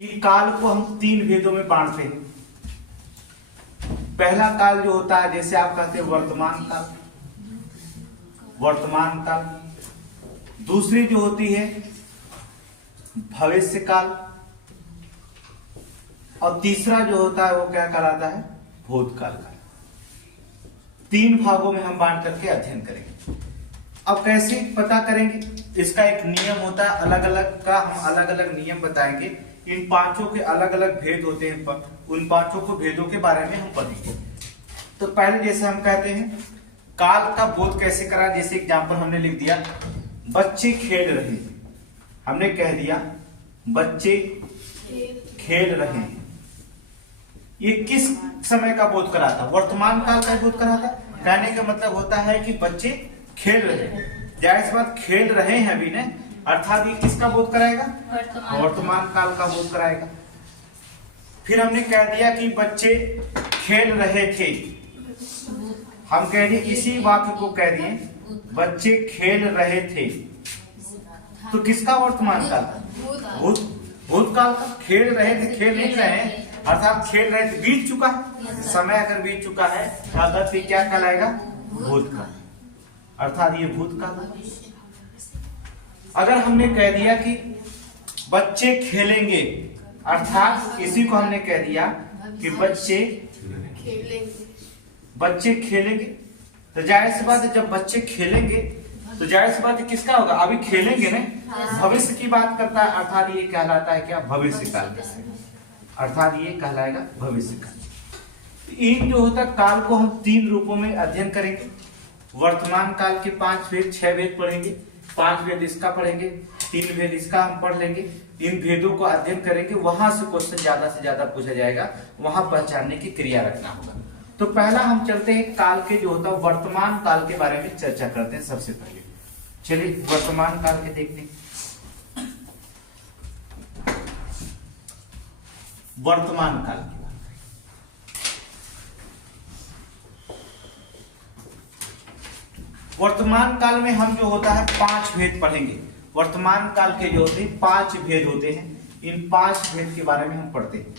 कि काल को हम तीन भेदों में बांटते हैं। पहला काल जो होता है, जैसे आप कहते हैं वर्तमान काल, वर्तमान काल। दूसरी जो होती है भविष्य काल, और तीसरा जो होता है वो क्या कहलाता है, भूतकाल काल। तीन भागों में हम बांट करके अध्ययन करेंगे। अब कैसे पता करेंगे, इसका एक नियम होता है, अलग अलग का हम अलग अलग नियम बताएंगे। इन पांचों के अलग अलग भेद होते हैं, उन पांचों को भेदों के बारे में हम पढ़ेंगे। तो पहले जैसे हम कहते हैं काल का बोध कैसे करा, जैसे एग्जाम्पल हमने लिख दिया बच्चे खेल रहे हैं, हमने कह दिया बच्चे खेल रहे हैं। ये किस समय का बोध कराता, वर्तमान काल का बोध कराता। कहने का मतलब होता है कि बच्चे खेल रहे हैं, जाहिर सी बात खेल रहे हैं अभी ने, अर्थात ये किसका बोध कराएगा, वर्तमान काल का बोध कराएगा। फिर हमने कह दिया कि बच्चे खेल रहे थे, हम कह दिए इसी वाक्य को कह दिए बच्चे खेल रहे थे, तो किसका वर्तमान काल का, भूतकाल का। खेल रहे थे, खेल नहीं रहे हैं, अर्थात खेल रहे थे, बीत चुका है समय, अगर बीत चुका है अर्थात ये क्या कहलाएगा, भूतकाल, अर्थात ये भूतकाल। अगर हमने कह दिया कि बच्चे खेलेंगे, अर्थात इसी को हमने कह दिया कि बच्चे खेलेंगे, तो जाहिर सी बात है जब बच्चे खेलेंगे तो जाहिर सी बात है किसका होगा, अभी खेलेंगे ना, भविष्य की बात करता है, अर्थात ये कहलाता है क्या, भविष्य काल, अर्थात ये कहलाएगा भविष्य काल। इन जो होता काल को हम तीन रूपों में अध्ययन करेंगे। वर्तमान काल के 5 भेद 6 भेद पढ़ेंगे, 5 भेद इसका पढ़ेंगे, 3 भेद इसका हम पढ़ लेंगे। इन भेदों को अध्ययन करेंगे, वहां से क्वेश्चन ज्यादा से ज्यादा पूछा जाएगा, वहां पहचानने की क्रिया रखना होगा। तो पहला हम चलते हैं काल के जो होता है वर्तमान काल के बारे में चर्चा करते हैं। सबसे पहले चलिए वर्तमान काल के देखते हैं। वर्तमान काल की बात, वर्तमान काल में हम जो होता है 5 भेद पढ़ेंगे। वर्तमान काल के जो होते हैं 5 भेद होते हैं, इन 5 भेद के बारे में हम पढ़ते हैं।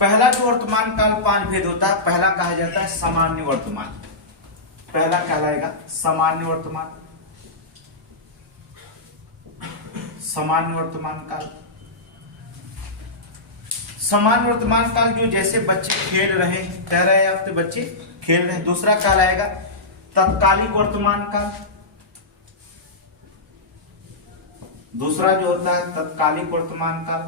पहला जो वर्तमान काल 5 भेद होता है, पहला कहा जाता है सामान्य वर्तमान, पहला कहलाएगा सामान्य वर्तमान, सामान्य वर्तमान काल। सामान्य वर्तमान काल जो जैसे बच्चे खेल रहे हैं, कह रहे हैं आप तो बच्चे खेल रहे हैं। दूसरा काल आएगा तत्कालिक वर्तमान काल, दूसरा जो होता है तत्कालिक वर्तमान काल।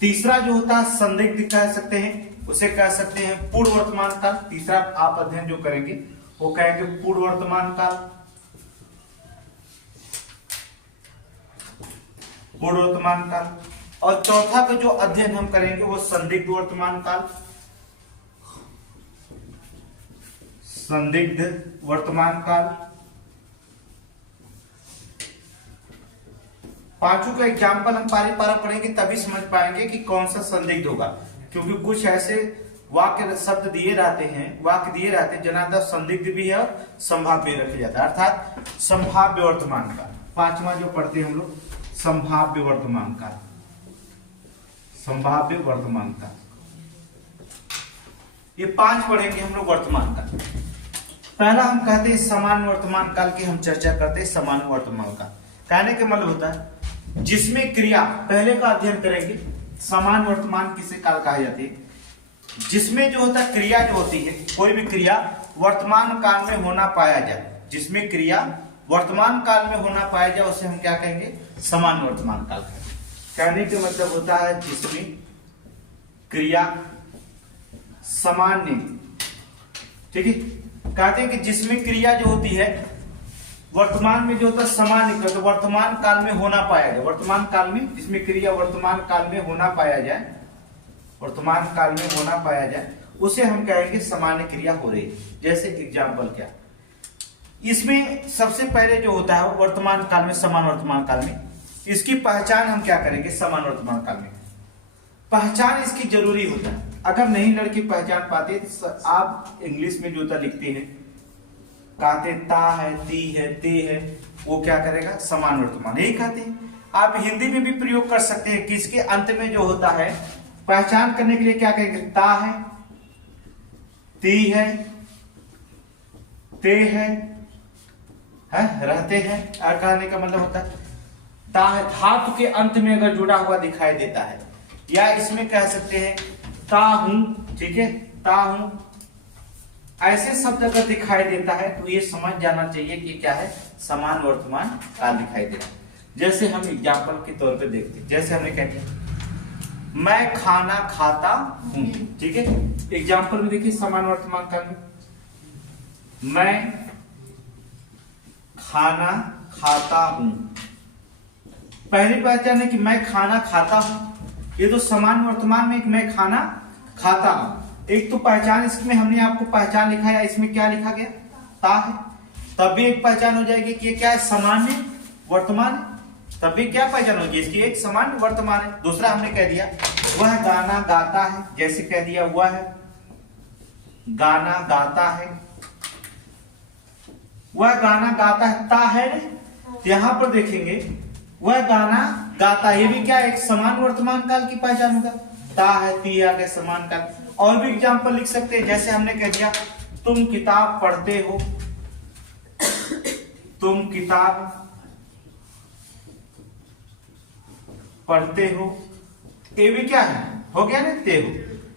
तीसरा जो होता है संदिग्ध कह सकते हैं, उसे कह सकते हैं पूर्व वर्तमान काल। तीसरा आप अध्ययन जो करेंगे वो कहेंगे पूर्व वर्तमान काल, पूर्व वर्तमान काल। और चौथा का जो अध्ययन हम करेंगे वो संदिग्ध वर्तमान काल, संदिग्ध वर्तमान काल। पांचों का एग्जाम्पल हम पारी पारा पढ़ेंगे, तभी समझ पाएंगे कि कौन सा संदिग्ध होगा, क्योंकि कुछ ऐसे वाक्य शब्द दिए रहते हैं, वाक्य दिए रहते हैं जनाता संदिग्ध भी है और संभाव्य रखे जाता है, अर्थात संभाव्य वर्तमान काल। पांचवा जो पढ़ते हैं हम लोग संभाव्य वर्तमान काल, संभाव्य वर्तमान काल। ये 5 पढ़ेंगे हम लोग वर्तमान काल। पहला हम कहते हैं सामान्य वर्तमान काल की हम चर्चा करते हैं। सामान्य वर्तमान काल कहने का मतलब होता है जिसमें क्रिया, पहले का अध्ययन करेंगे सामान्य वर्तमान किसे काल कहा जाती है, जिसमें जो होता है क्रिया जो होती है, कोई भी क्रिया वर्तमान काल में होना पाया जाए, जिसमें क्रिया वर्तमान काल में होना पाया जाए उसे हम क्या कहेंगे, सामान्य वर्तमान काल कहेंगे। कहने का मतलब होता है जिसमें क्रिया सामान्य, ठीक है, कहते हैं कि जिसमें क्रिया जो होती है वर्तमान में जो होता है सामान्य, तो वर्तमान काल में होना पाया जाए, वर्तमान काल में जिसमें क्रिया वर्तमान काल में होना पाया जाए, वर्तमान काल में होना पाया जाए उसे हम कहेंगे सामान्य क्रिया हो रही है। जैसे एग्जाम्पल क्या, इसमें सबसे पहले जो होता है वर्तमान काल में, समान वर्तमान काल में, इसकी पहचान हम क्या करेंगे, समान वर्तमान काल में पहचान इसकी जरूरी होता है। अगर नहीं लड़के पहचान पाते तो आप इंग्लिश में जो होता लिखते हैं, कहते ता है, ती है, ते है, वो क्या करेगा, समान वर्तमान, यही कहते हैं। आप हिंदी में भी प्रयोग कर सकते हैं कि इसके अंत में जो होता है पहचान करने के लिए क्या कहेंगे, ता है, ती है, ते है, रहते हैं। और कहने का मतलब होता है ता है, धातु के अंत में अगर जुड़ा हुआ दिखाई देता है, या इसमें कह सकते हैं ता हूं, ठीक है, ता हूं, ऐसे शब्द अगर दिखाई देता है तो ये समझ जाना चाहिए कि क्या है, समान वर्तमान काल दिखाई दे रहा है। जैसे हम एग्जाम्पल के तौर पे देखते हैं, जैसे हमने कह दिया मैं खाना खाता हूं, ठीक है, एग्जाम्पल में देखिए समान वर्तमान काल में मैं खाना खाता हूं, पहली पहचान है कि मैं खाना खाता हूं, ये तो समान वर्तमान में मैं खाना खाता हूं। एक तो पहचान इसमें हमने आपको पहचान लिखा है, इसमें क्या लिखा गया, ता है, तब भी एक पहचान हो जाएगी कि ये क्या है, सामान्य वर्तमान है, तब भी क्या पहचान होगी इसकी, एक समान वर्तमान है। दूसरा हमने कह दिया वह गाना गाता है, जैसे कह दिया वह गाना गाता है, वह गाना गाता है, ता है, यहां पर देखेंगे वह गाना गाता है, ये भी क्या एक समान वर्तमान काल की पहचान होगा, ता है, ती आ गया समान काल। और भी एग्जाम्पल लिख सकते हैं, जैसे हमने कह दिया तुम किताब पढ़ते हो, तुम किताब पढ़ते हो, ये भी क्या है, हो गया ना, ते हो,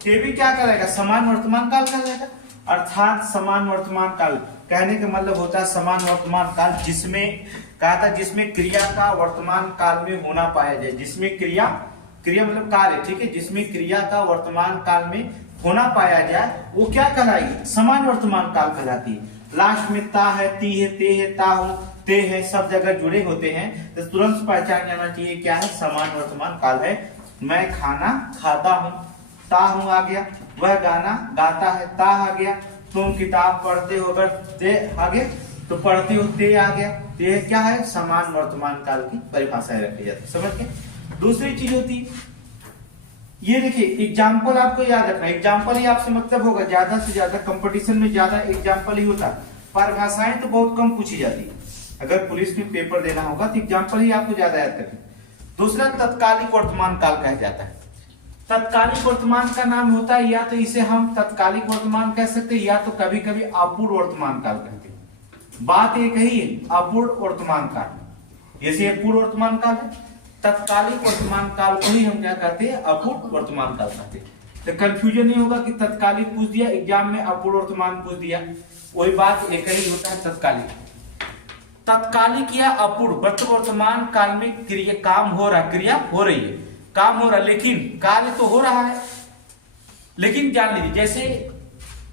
ये भी क्या करेगा, समान वर्तमान काल कहलाएगा। अर्थात समान वर्तमान काल कहने का मतलब होता है समान वर्तमान काल जिसमें कहा था, जिसमें क्रिया का वर्तमान काल में होना पाया जाए, जिसमें क्रिया मतलब कार्य, ठीक है, जिसमें क्रिया का वर्तमान काल में होना पाया जाए वो क्या कहलाएगी, समान वर्तमान काल कहलाती है। लास्ट में ता है, ती है, ते है, ता हो, ते है, सब जगह जुड़े होते हैं तो तुरंत पहचान जाना चाहिए क्या है, समान वर्तमान काल है। मैं खाना खाता हूं, ता हूं आ गया, वह गाना गाता है, ता आ गया, तुम किताब पढ़ते हो, अगर ते आ गया तो पढ़ते हो, ते आ गया, ते क्या है, समान वर्तमान काल की परिभाषाएं रखी जाती, समझ के। दूसरी चीज होती है, ये देखिए एग्जाम्पल आपको याद रखना, एग्जाम्पल ही आपसे मतलब होगा, ज्यादा से ज्यादा कंपटीशन में ज्यादा एग्जाम्पल ही होता है, परिभाषाएं तो बहुत कम पूछी जाती है। अगर पुलिस में पेपर देना होगा तो एग्जाम्पल ही आपको ज्यादा याद रखना। दूसरा तत्कालिक वर्तमान काल कहा जाता है। तत्कालिक वर्तमान का नाम होता है, या तो इसे हम तत्कालिक वर्तमान कह सकते हैं, या तो कभी कभी अपूर्ण वर्तमान काल कहते हैं। बात एक ही है, अपूर्ण वर्तमान काल, जैसे पूर्ण वर्तमान काल है, तत्कालिक वर्तमान काल को ही हम क्या कहते हैं, अपूर्ण वर्तमान काल कहते हैं। तो कंफ्यूजन नहीं होगा कि तत्कालिक पूछ दिया एग्जाम में, अपूर्ण वर्तमान पूछ दिया, वही बात एक ही होता है। तत्कालिक या अपूर्ण वर्तमान काल में क्रिया काम हो रहा, क्रिया हो रही है, काम हो रहा, लेकिन कार्य तो हो रहा है, लेकिन जान लीजिए जैसे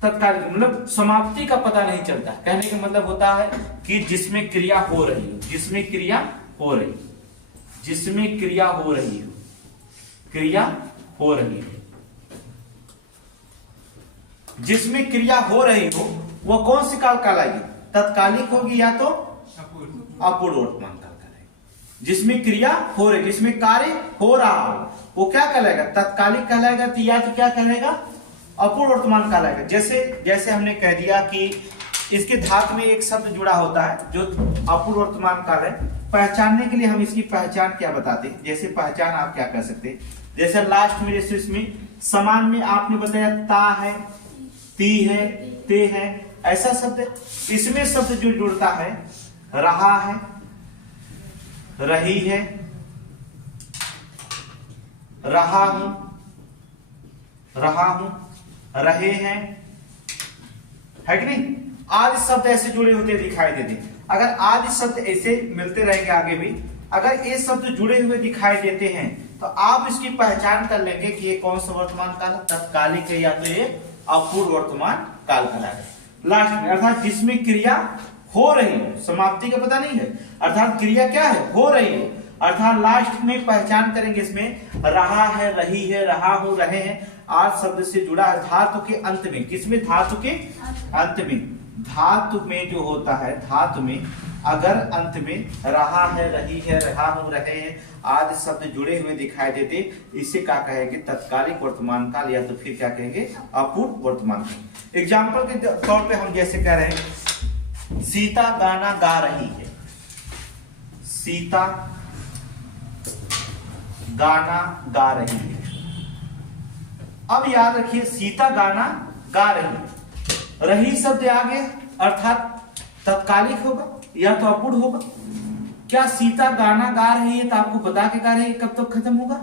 तत्कालिक मतलब समाप्ति का पता नहीं चलता, कहने का मतलब होता है कि जिसमें क्रिया हो रही है, जिसमें क्रिया हो रही, जिसमें क्रिया हो रही है, क्रिया हो रही है, जिसमें क्रिया हो रही हो वह कौन सी काल कहलाएगी, तत्कालिक होगी या तो अपूर्ण वर्तमान काल कहलाएगी। जिसमें क्रिया हो रही, जिसमें कार्य हो रहा हो वो क्या कहलाएगा, तत्कालिक कहलाएगा, या तो क्या कहलाएगा, अपूर्ण वर्तमान कहलाएगा। जैसे हमने कह दिया कि इसके धातु में एक शब्द जुड़ा होता है जो अपूर्ण वर्तमान काल है। पहचानने के लिए हम इसकी पहचान क्या बताते हैं, जैसे पहचान आप क्या कर सकते हैं, जैसे लास्ट में जैसे इसमें समान में आपने बताया ता है, ती है, ते है, ऐसा शब्द, इसमें शब्द जो जुड़ता है रहा है, रही है, रहा हूं, रहे हैं, है कि नहीं, आदि शब्द ऐसे जुड़े होते दिखाई देते। अगर आदि शब्द ऐसे मिलते रहेंगे आगे भी, अगर ये शब्द जुड़े हुए दिखाई देते हैं तो आप इसकी पहचान कर लेंगे कि ये कौन सा वर्तमान काल है, तत्कालिक है या तो ये अपूर्ण वर्तमान काल कहलाएगा। लास्ट में अर्थात जिसमें क्रिया हो रही है, समाप्ति का पता नहीं है, अर्थात क्रिया क्या है, हो रही है, अर्थात लास्ट में पहचान करेंगे इसमें रहा है, रही है, रहा हूं, रहे हैं, आज शब्द से जुड़ा है धातु के अंत में, किसमें, धातु के अंत में, धातु में जो होता है, धातु में अगर अंत में रहा है, रही है, रहा हूं, रहे हैं आदि शब्द जुड़े हुए दिखाई देते, इसे क्या कहेंगे, तत्कालिक वर्तमान काल, या तो फिर क्या कहेंगे, अपूर्ण वर्तमान काल। एग्जाम्पल के तौर पे हम जैसे कह रहे हैं सीता गाना गा रही है, सीता गाना गा रही है। अब याद रखिए सीता गाना गा रही है, रही शब्द आ गया अर्थात तत्कालिक होगा या तो अपूर्ण होगा। क्या सीता गाना गा रही है तो आपको बता के गा रही है, कब तक खत्म होगा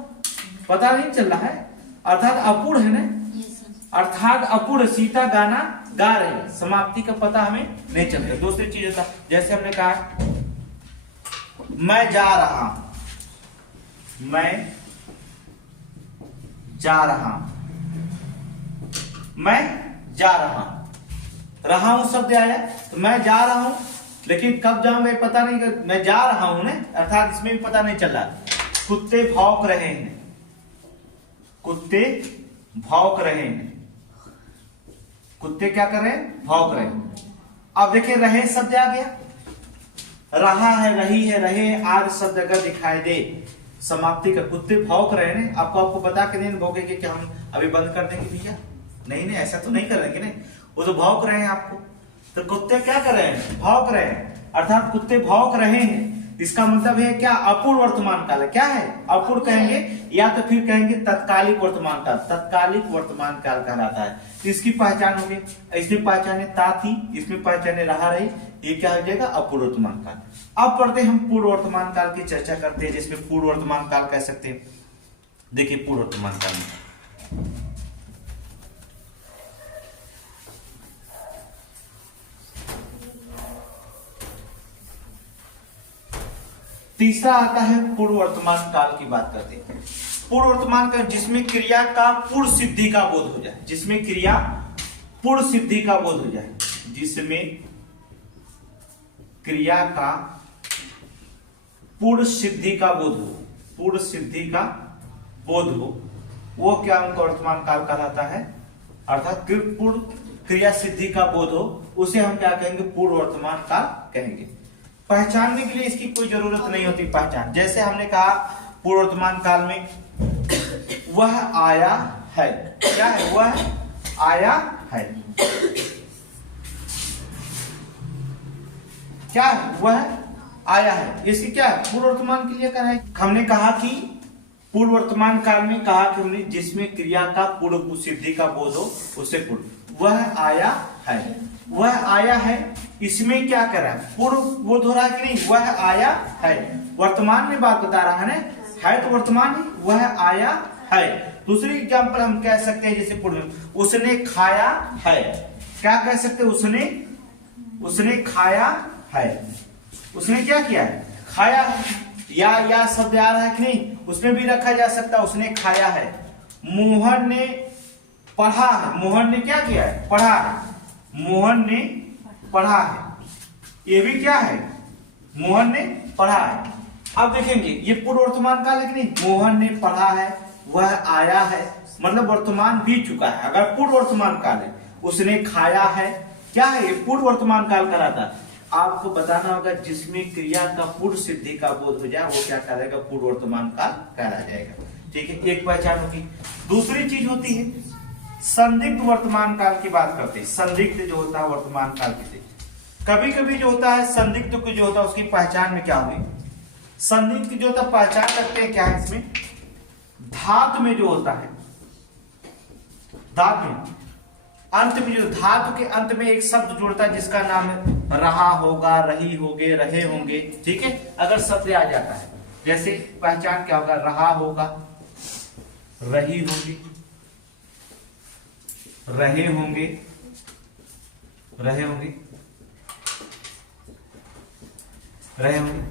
पता नहीं चल रहा है, अर्थात अपूर्ण है ना, अर्थात अपूर्ण सीता गाना गा रही है, समाप्ति का पता हमें नहीं चल रहा। दूसरी चीज होता जैसे हमने कहा मैं जा रहा हूं, मैं जा रहा हूं, मैं जा रहा हूं शब्द आया तो मैं जा रहा हूं, लेकिन कब जाऊंगा पता नहीं, मैं जा रहा हूं ना, अर्थात इसमें भी पता नहीं चल रहा। कुत्ते भौंक रहे हैं, कुत्ते भौंक रहे हैं, कुत्ते क्या कर रहे हैं भौंक रहे हैं। अब देखिए रहे शब्द आ गया, रहा है, रही है, रहे आदि शब्द अगर दिखाई दे समाप्ति का, कुत्ते भौंक रहे हैं, आपको बता के नहीं भौंकेंगे कि हम अभी बंद कर देंगे भैया, नहीं ऐसा तो नहीं करेंगे नहीं, वो तो भौंक रहे हैं आपको, तो कुत्ते क्या कर रहे हैं भौंक रहे हैं, अर्थात कुत्ते भौंक रहे हैं। इसका मतलब है क्या अपूर्ण वर्तमान काल है, क्या है अपूर्ण कहेंगे या तो फिर कहेंगे तत्कालिक वर्तमान काल, तत्कालिक वर्तमान काल कहलाता है। इसकी पहचान होगी, इसमें पहचाने ता थी, इसमें पहचाने रहा रही, ये क्या हो जाएगा अपूर्ण वर्तमान काल। अब पढ़ते हम पूर्व वर्तमान काल की चर्चा करते हैं, जिसमें पूर्व वर्तमान काल कह सकते हैं। देखिए पूर्व वर्तमान काल में तीसरा आता है पूर्व वर्तमान काल की बात करते हैं। पूर्व वर्तमान काल जिसमें क्रिया का पूर्व सिद्धि का बोध हो जाए, जिसमें क्रिया पूर्व सिद्धि का बोध हो जाए, जिसमें क्रिया का पूर्व सिद्धि का बोध हो, पूर्व सिद्धि का बोध हो, वो क्या उनका वर्तमान काल कहलाता है, अर्थात पूर्व क्रिया सिद्धि का बोध हो, उसे हम क्या कहेंगे पूर्व वर्तमान काल कहेंगे। पहचानने के लिए इसकी कोई जरूरत नहीं होती पहचान, जैसे हमने कहा पूर्व वर्तमान काल में वह आया है, क्या है वह आया है, क्या है वह आया है, इसकी क्या है पूर्व वर्तमान के लिए कहा है। हमने कहा कि पूर्व वर्तमान काल में कहा कि हमने जिसमें क्रिया का पूर्व सिद्धि का बोध हो उसे पूर्व, वह आया है, वह आया है, इसमें क्या कर रहा है पूर्व बोध हो रहा है कि नहीं, वह आया है, वर्तमान में बात बता रहा है तो वर्तमान ही, वह आया है। दूसरी एग्जांपल हम कह सकते हैं जैसे पूर्व उसने खाया है, क्या कह सकते हैं उसने खाया है, उसने क्या किया है खाया है, या शब्द आ रहा है कि नहीं, उसमें भी रखा जा सकता है उसने खाया है। मोहन ने पढ़ा है, मोहन ने क्या किया है पढ़ा है, मोहन ने पढ़ा है, ये भी क्या है मोहन ने पढ़ा है। अब देखेंगे ये पूर्व वर्तमान काल है कि नहीं, मोहन ने पढ़ा है, वह आया है, मतलब वर्तमान बीत चुका है। अगर पूर्व वर्तमान काल है उसने खाया है, क्या है ये पूर्व वर्तमान काल कहलाता है। आपको बताना होगा जिसमें क्रिया का पूर्व सिद्धि का बोध हो जाए वो क्या कहलाएगा पूर्व वर्तमान काल कहला जाएगा। ठीक है, एक पहचान होगी। दूसरी चीज होती है संदिग्ध वर्तमान काल की बात करते हैं। संदिग्ध जो होता है वर्तमान काल की, कभी कभी जो होता है संदिग्ध को जो होता है उसकी पहचान में क्या हुई, संदिग्ध जो होता है पहचान करते हैं क्या है इसमें, धातु में जो होता है, धातु में अंत में जो धातु के अंत में एक शब्द जुड़ता है जिसका नाम है रहा होगा, रही होगे, रहे होंगे। ठीक है, अगर शब्द आ जाता है जैसे पहचान क्या होगा, रहा होगा, रही होगी, रहे होंगे, रहे होंगे, रहे होंगे,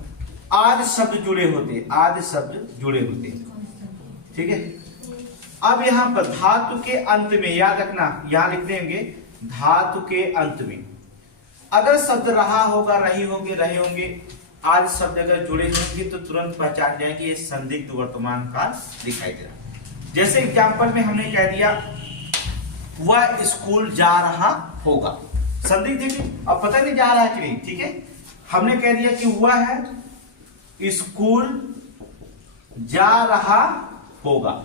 आदि शब्द जुड़े होते हैं, आदि शब्द जुड़े होते हैं। ठीक है, अब यहां पर धातु के अंत में याद रखना, यहां लिख देंगे धातु के अंत में अगर शब्द रहा होगा, रही होंगे, रहे होंगे, आदि शब्द अगर जुड़े होंगे तो तुरंत पहचान जाएंगे ये संदिग्ध वर्तमान काल दिखाई दे रहा। जैसे एग्जाम्पल में हमने कह दिया वह स्कूल जा रहा होगा, संदिग्ध देखिए अब पता नहीं जा रहा है कि नहीं। ठीक है, हमने कह दिया कि वह स्कूल जा रहा होगा,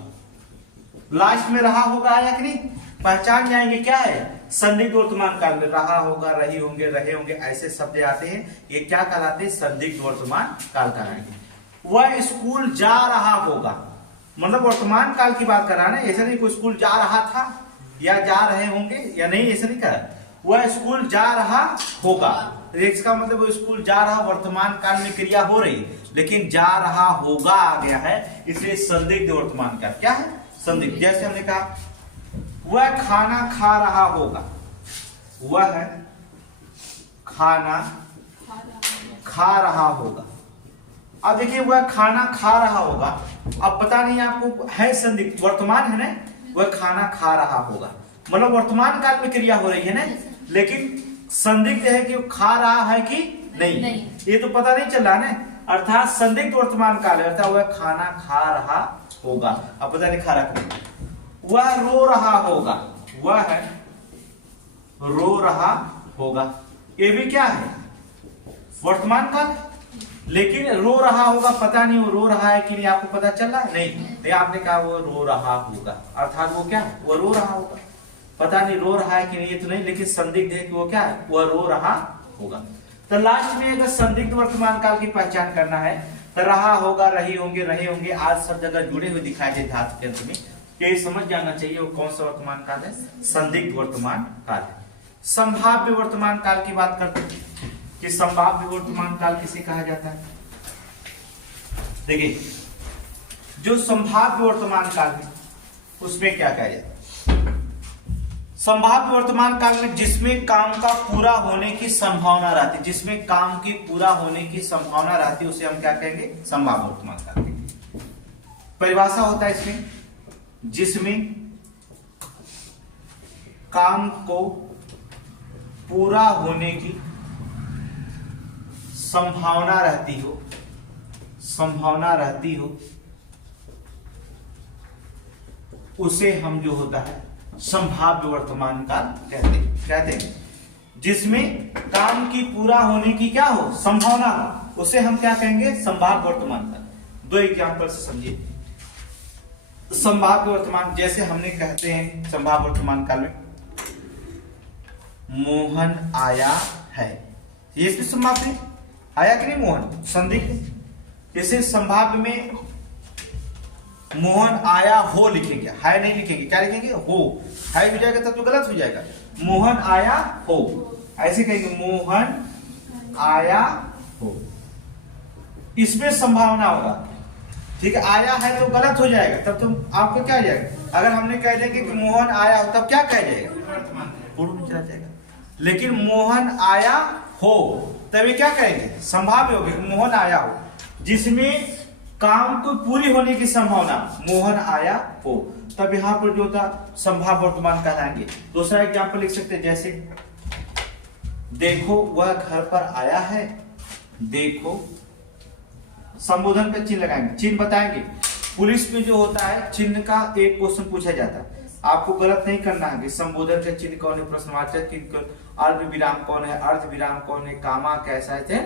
लास्ट में रहा होगा आया कि नहीं, पहचान जाएंगे क्या है संदिग्ध वर्तमान काल में रहा होगा, रही होंगे, रहे होंगे, ऐसे शब्द आते हैं, ये क्या कहलाते हैं संदिग्ध वर्तमान काल कहलाएंगे। वह स्कूल जा रहा होगा, मतलब वर्तमान काल की बात कर रहा है ना, ऐसा नहीं कोई स्कूल जा रहा था या जा रहे होंगे या नहीं, ऐसा नहीं कहा। वह स्कूल जा रहा होगा, इसका मतलब वो स्कूल जा रहा, वर्तमान काल में क्रिया हो रही, लेकिन जा रहा होगा आ गया है, इसलिए संदिग्ध वर्तमान काल क्या है, संदिग्ध। जैसे हमने कहा वह खाना खा रहा होगा, वह खाना खा रहा होगा। अब देखिए वह खाना खा रहा होगा, अब पता नहीं आपको है संदिग्ध, वर्तमान है ना, वह खाना खा रहा होगा, मतलब वर्तमान काल में क्रिया हो रही है ना, लेकिन संदिग्ध है कि वो खा रहा है कि नहीं, ये तो पता नहीं चल रहा ना, अर्थात संदिग्ध वर्तमान काल है, अर्थात वह खाना खा रहा होगा, अब पता नहीं खा रहा कि वह रो रहा होगा, वह रो रहा होगा, ये भी क्या है वर्तमान काल, लेकिन रो रहा होगा, पता नहीं वो रो रहा है कि नहीं, आपको पता चल रहा है नहीं, आपने कहा वो रो रहा होगा, अर्थात वो क्या है, वो रो रहा होगा, पता नहीं रो रहा है कि नहीं, ये तो नहीं, लेकिन संदिग्ध है कि वो क्या है, वह रो रहा होगा। तो लास्ट में अगर संदिग्ध वर्तमान काल की पहचान करना है तो रहा होगा, रही होंगे, रहे होंगे, आज सब जगह जुड़े हुए दिखाई दे धातु के अंत में, ये समझ जाना चाहिए वो कौन सा वर्तमान काल है, संदिग्ध वर्तमान काल है। संभाव्य वर्तमान काल की बात करते हैं कि संभाव्य वर्तमान काल किसे कहा जाता है। देखिए जो संभाव्य वर्तमान काल है उसमें क्या कहा जाता है, संभाव्य वर्तमान काल में जिसमें काम का पूरा होने की संभावना रहती है, जिसमें काम की पूरा होने की संभावना रहती है उसे हम क्या कहेंगे, संभाव्य वर्तमान काल कहेंगे। परिभाषा होता है इसमें, जिसमें काम को पूरा होने की संभावना रहती हो, संभावना रहती हो, उसे हम जो होता है संभाव्य वर्तमान काल कहते हैं। जिसमें काम की पूरा होने की क्या हो, संभावना हो, उसे हम क्या कहेंगे, संभाव्य वर्तमान काल। दो एग्जांपल से समझिए। संभाव्य वर्तमान, जैसे हमने कहते हैं संभाव्य वर्तमान काल में मोहन आया है, ये इसमें संभाव्य है, आया कि नहीं मोहन, संदिग्ध। जैसे संभाव्य में मोहन आया हो लिखेंगे, हाय नहीं लिखेंगे, क्या लिखेंगे, हो, हाय हो जाएगा तब तो गलत हो जाएगा, मोहन आया हो, ऐसे कहेंगे मोहन आया हो, इसमें संभावना होगा, ठीक है। आया है तो गलत हो जाएगा, तब तो आपको क्या हो जाएगा, अगर हमने कह देंगे कि मोहन आया हो तब क्या कह जाएगा, पूर्व में चला जाएगा, लेकिन मोहन आया हो तभी क्या कहेंगे, संभाव्य होगी, मोहन आया हो, जिसमें काम को पूरी होने की संभावना, मोहन आया हो, तब यहां पर जो था संभाव्य वर्तमान कहलाएंगे। दूसरा एग्जांपल लिख सकते हैं, जैसे देखो वह घर पर आया है, देखो संबोधन का चिन्ह लगाएंगे, चिन्ह बताएंगे। पुलिस में जो होता है चिन्ह का एक क्वेश्चन पूछा जाता है, आपको गलत नहीं करना है कि संबोधन का चिन्ह कौन है, प्रश्नवाचक चिन्ह, अर्ध विराम कौन है, अर्ध विराम कौन है, कामा कैसा है,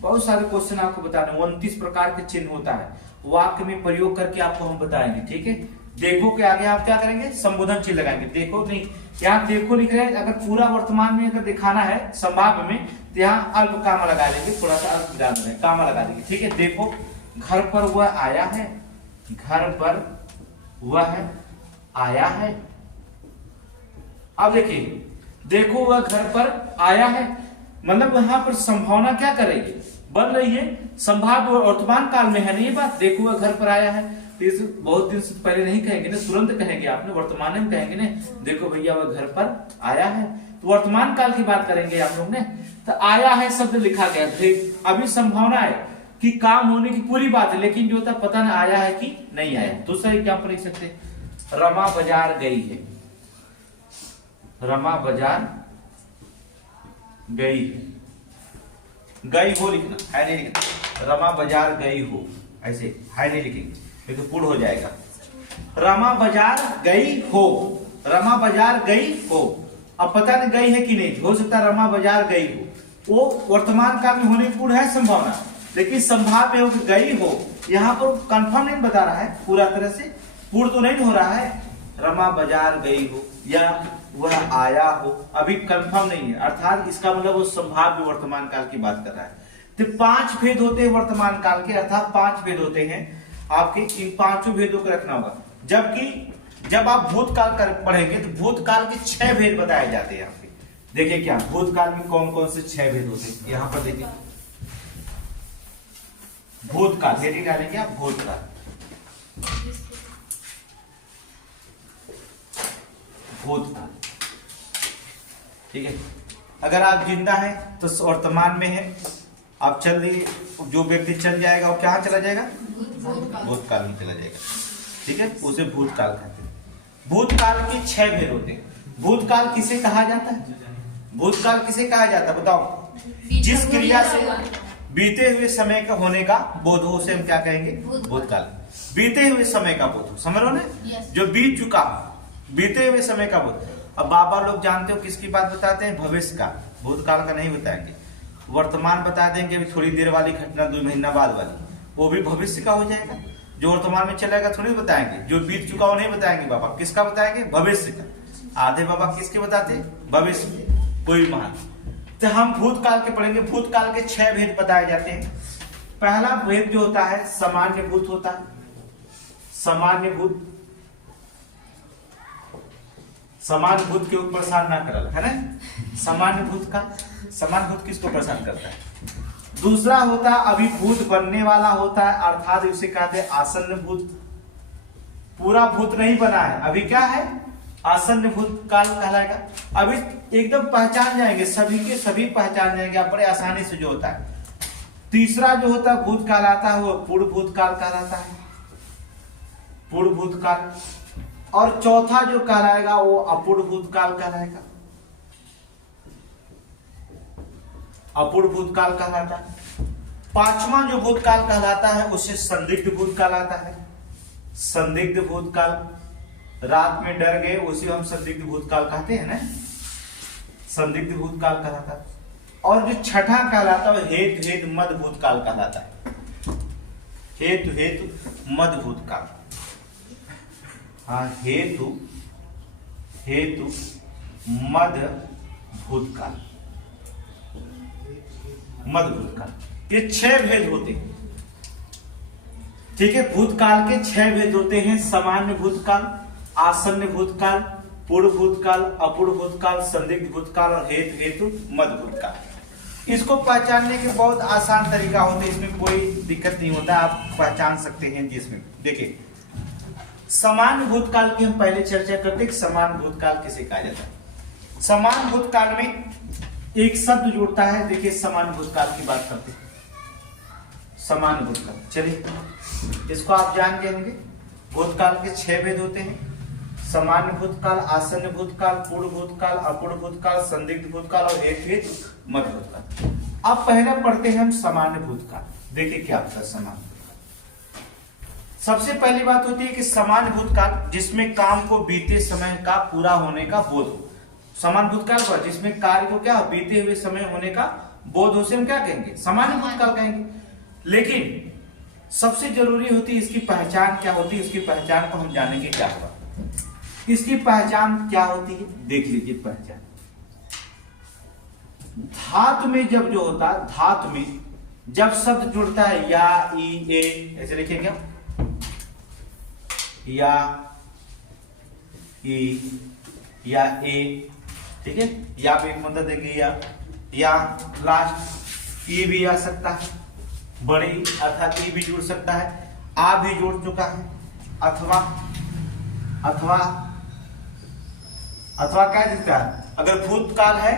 बहुत सारे क्वेश्चन आपको बताने, 29 प्रकार के चिन्ह होता है, वाक्य में प्रयोग करके आपको हम बताएंगे, ठीक है। देखो के आगे आप क्या करेंगे, संबोधन चिन्ह लगाएंगे, देखो नहीं, यहाँ देखो लिख रहे हैं, अगर पूरा वर्तमान में अगर दिखाना है संभाव्य में तो यहाँ अल्प कामा लगा लेंगे, थोड़ा सा अल्प विराम में कामा लगा देंगे, ठीक है। देखो घर पर वह आया है, घर पर वह आया है। अब देखिए देखो वह घर पर आया है, मतलब वहां पर संभावना क्या कर रही है, बन रही है, संभाव्य वर्तमान काल में है नहीं ये बात, देखो वह घर पर आया है, तो इस बहुत दिन से पहले नहीं कहेंगे ना, तुरंत कहेंगे, आपने वर्तमान में कहेंगे ना, देखो भैया वह घर पर आया है, तो वर्तमान काल की बात करेंगे आप लोग ने। तो आया है शब्द लिखा गया, अभी संभावना है कि काम होने की पूरी बात है, लेकिन जो होता पता नहीं आया है कि नहीं आया। दूसरा एग्जांपल लिख सकते हैं, रमा बाजार गई है, रमा बाजार गई है, गई हो लिखना है नहीं लिखना, रमा बाजार गई हो, ऐसे है नहीं लिखेंगे, तो पूर्ण हो जाएगा। रमा बाजार गई हो, रमा बाजार गई हो, अब पता नहीं गई है कि नहीं, हो सकता है रमा बाजार गई हो, वो वर्तमान काल में होने की पूर्ण है संभावना, लेकिन संभाव्य हो कि गई हो, यहाँ पर कंफर्म नहीं बता रहा है पूरा तरह से, पूर्ण तो नहीं हो रहा है, रमा बाजार गई हो या वह आया हो, अभी कंफर्म नहीं है, अर्थात इसका मतलब वो संभाव्य वर्तमान काल की बात कर रहा है। तो 5 भेद होते हैं वर्तमान काल के, अर्थात 5 भेद होते हैं। आपके इन पांचों भेदों को रखना होगा। जबकि जब आप भूतकाल पढ़ेंगे तो भूतकाल के 6 भेद बताए जाते हैं यहाँ पे। देखिए क्या भूतकाल में कौन कौन से 6 भेद होते हैं, यहाँ पर देखिए भूतकाल, हेडिंग डालेंगे आप भूतकाल। भूतकाल, ठीक है। अगर आप जिंदा है तो वर्तमान में है, आप चल रही, जो व्यक्ति चल जाएगा वो कहाँ चला जाएगा, भूतकाल में चला जाएगा, ठीक है, उसे भूतकाल कहते हैं। भूतकाल के 6 भेद होते हैं। भूतकाल किसे कहा जाता है, भूतकाल किसे कहा जाता है बताओ, जिस क्रिया से बीते हुए समय का होने का बोध हो उसे हम क्या कहेंगे, भूतकाल। बीते हुए समय का बोध हो, समझ लो ना, जो बीत चुका, बीते हुए समय का बोध। अब बाबा लोग जानते हो किसकी बात बताते हैं, भविष्य का, भूतकाल का नहीं बताएंगे। वर्तमान बता देंगे, अभी थोड़ी देर वाली घटना 2 महीना बाद वाली, वो भी भविष्य का हो जाएगा। जो वर्तमान में चलेगा थोड़ी बताएंगे, जो बीत चुका वो नहीं बताएंगे। बाबा किसका बताएंगे, भविष्य का। आधे बाबा किसके बताते, भविष्य के, कोई महान। तो हम भूतकाल के पढ़ेंगे। भूतकाल के 6 भेद बताए जाते हैं। पहला भेद जो होता है सामान्य भूत होता है। सामान्य भूत, सामान्य भूत के ऊपर परेशान ना करल, है ना। सामान्य भूत का, सामान्य भूत किसको परेशान करता है। दूसरा होता है अभिभूत बनने वाला होता है, अर्थात इसे कहते हैं आसन्न भूत। पूरा भूत नहीं बना है, अभी क्या है, आसन्न भूत काल कहलाएगा। अभी एकदम पहचान जाएंगे, सभी के सभी पहचान जाएंगे आप बड़े आसानी से जो होता है। तीसरा जो होता है भूत काल आता है वो पूर्व भूत काल कहलाता है, पूर्व भूत काल। और चौथा जो कहलाएगा वो अपूर्व भूत काल कहलाएगा, अपूर्व भूत काल कहलाता है। पांचवा जो भूतकाल कहलाता है उसे संदिग्ध भूतकाल आता है। संदिग्ध भूतकाल, रात में डर गए उसे हम संदिग्ध भूतकाल कहते हैं ना, संदिग्ध भूतकाल कहलाता है। और जो छठा कहलाता है हेतु हेतु मद भूतकाल कहलाता है। हेतु हेतु मद भूतकाल, हाँ हेतु हेतु मद भूतकाल, मद भूतकाल। ये 6 भेद होते हैं, ठीक है। भूतकाल के 6 भेद होते हैं, सामान्य भूतकाल, आसन्न भूतकाल, पूर्व भूतकाल, अपूर्व भूतकाल, संदिग्ध भूतकाल और हेतु हेतु मद भूतकाल। इसको पहचानने के बहुत आसान तरीका होते हैं, इसमें कोई दिक्कत नहीं होता, आप पहचान सकते हैं। जिसमें देखिए समान भूतकाल की हम पहले चर्चा करते हैं, समान भूतकाल किसे कहा जाता है। समान भूतकाल में एक शब्द जुड़ता है, देखिए समान भूतकाल की बात करते हैं। समान भूतकाल, चलिए इसको आप जान गए होंगे। भूतकाल के 6 भेद होते हैं, सामान्य भूतकाल, आसन्न भूतकाल, पूर्व भूतकाल, अपूर्व भूतकाल, संदिग्ध भूतकाल और हेतु हेतु मद भूतकाल। अब पहले पढ़ते हैं हम सामान्य भूतकाल। देखिए क्या होता है सामान्य। सबसे पहली बात होती है कि सामान्य भूतकाल जिसमें काम को बीते समय का पूरा होने का बोध हो। समान भूतकाल पर जिसमें कार्य को क्या बीते हुए समय होने का बोध हो, से हम क्या कहेंगे, सामान्य भूतकाल कहेंगे। लेकिन सबसे जरूरी होती है इसकी पहचान क्या होती है। इसकी पहचान को हम जानेंगे क्या होगा। इसकी पहचान क्या होती है, देख लीजिए पहचान। धातु में जब जो होता है, धातु में जब शब्द जुड़ता है या ई ए, ऐसे लिखेंगे क्या, या ई या ए, ठीक है, या पे एक मतलब देंगे या लास्ट ई भी आ सकता है, बड़ी अर्थात ई भी जुड़ सकता है, आ भी जुड़ चुका है, अथवा अथवा अथवा क्या जुड़ता है। अगर भूतकाल है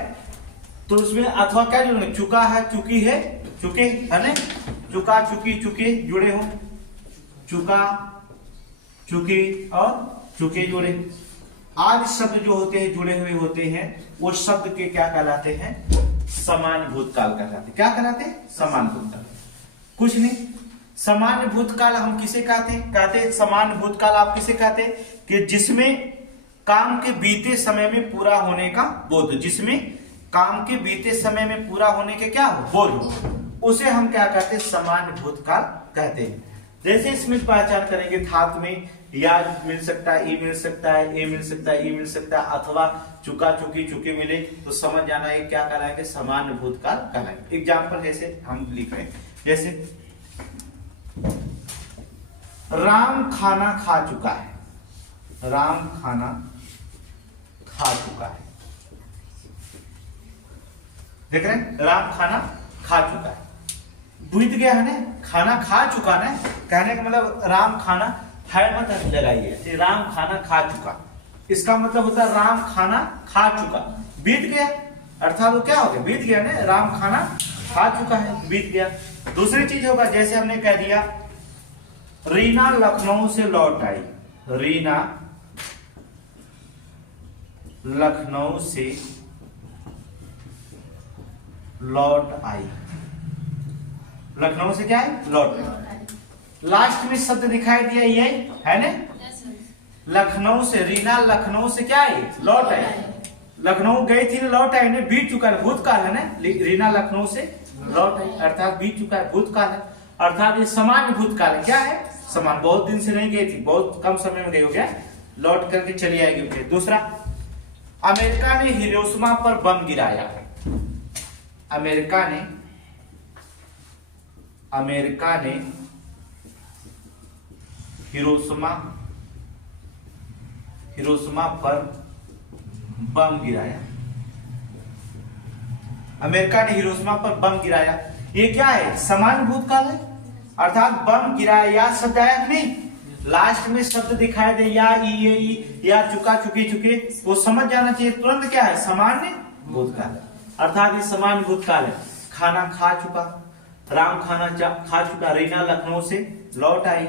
तो उसमें अथवा क्या जुड़ेंगे, चुका है, चुकी है, चुके है ना, चुका चुकी चुके जुड़े हो, चुका चुकी और चुके जुड़े। आज शब्द जो होते हैं जुड़े हुए होते हैं, वो शब्द के क्या कहलाते हैं, समान भूतकाल कहलाते हैं। क्या कहलाते हैं, समान भूतकाल। कुछ नहीं, सामान्य भूतकाल हम किसे कहते हैं, कहते हैं सामान्य भूतकाल आप किसे कहते हैं कि जिसमें काम के बीते समय में पूरा होने का बोध, जिसमें काम के बीते समय में पूरा होने के क्या हो, बोध हो, उसे हम क्या कहते हैं, सामान्य भूतकाल कहते हैं। जैसे इसमें पहचान करेंगे, धातु में या मिल सकता है, ई मिल सकता है, ए मिल सकता है, ई मिल सकता है, अथवा चुका चुकी चुके मिले तो समझ जाना है क्या कहलाएंगे, सामान्य भूतकाल कहलाएंगे। एग्जाम्पल जैसे हम लिख रहे हैं, जैसे राम खाना खा चुका है। राम खाना खा चुका है। देख रहे हैं, राम खाना खा चुका है। बीत गया है ना, खाना खा चुका ना, कहने का मतलब राम खाना है मत लगाइए, राम खाना खा चुका, इसका मतलब होता है राम खाना खा चुका, बीत गया, अर्थात वो क्या हो गया, बीत गया ना, राम खाना खा चुका है, बीत गया। दूसरी चीज होगा, जैसे हमने कह दिया रीना लखनऊ से लौट आई। रीना लखनऊ से लौट आई। लखनऊ से क्या है, लौट आई। लास्ट में शब्द दिखाई दिया ये है ना, लखनऊ से, रीना लखनऊ से क्या है, लौट आई। लखनऊ गई थी ना, लौट आई, बीत चुका है, भूतकाल है ना, रीना लखनऊ से लौट आई, अर्थात बीत चुका है, भूतकाल है, अर्थात ये सामान्य भूतकाल है। क्या है, समान, बहुत दिन से नहीं गई थी, बहुत कम समय में गई हो गया, लौट करके चली आएगी फिर। दूसरा, अमेरिका ने हिरोशिमा पर बम गिराया। अमेरिका ने हिरोशिमा पर बम गिराया। अमेरिका ने हिरोशिमा पर बम गिराया, ये क्या है, समान भूतकाल है, अर्थात बम गिराया, या शब्द आया नहीं, लास्ट में शब्द दिखाई दे या या चुका चुके चुके, वो समझ जाना चाहिए तुरंत क्या है, सामान्य भूतकाल, अर्थात ये सामान्य भूतकाल है। खाना खा चुका, राम खाना खा चुका, रीना लखनऊ से लौट आई,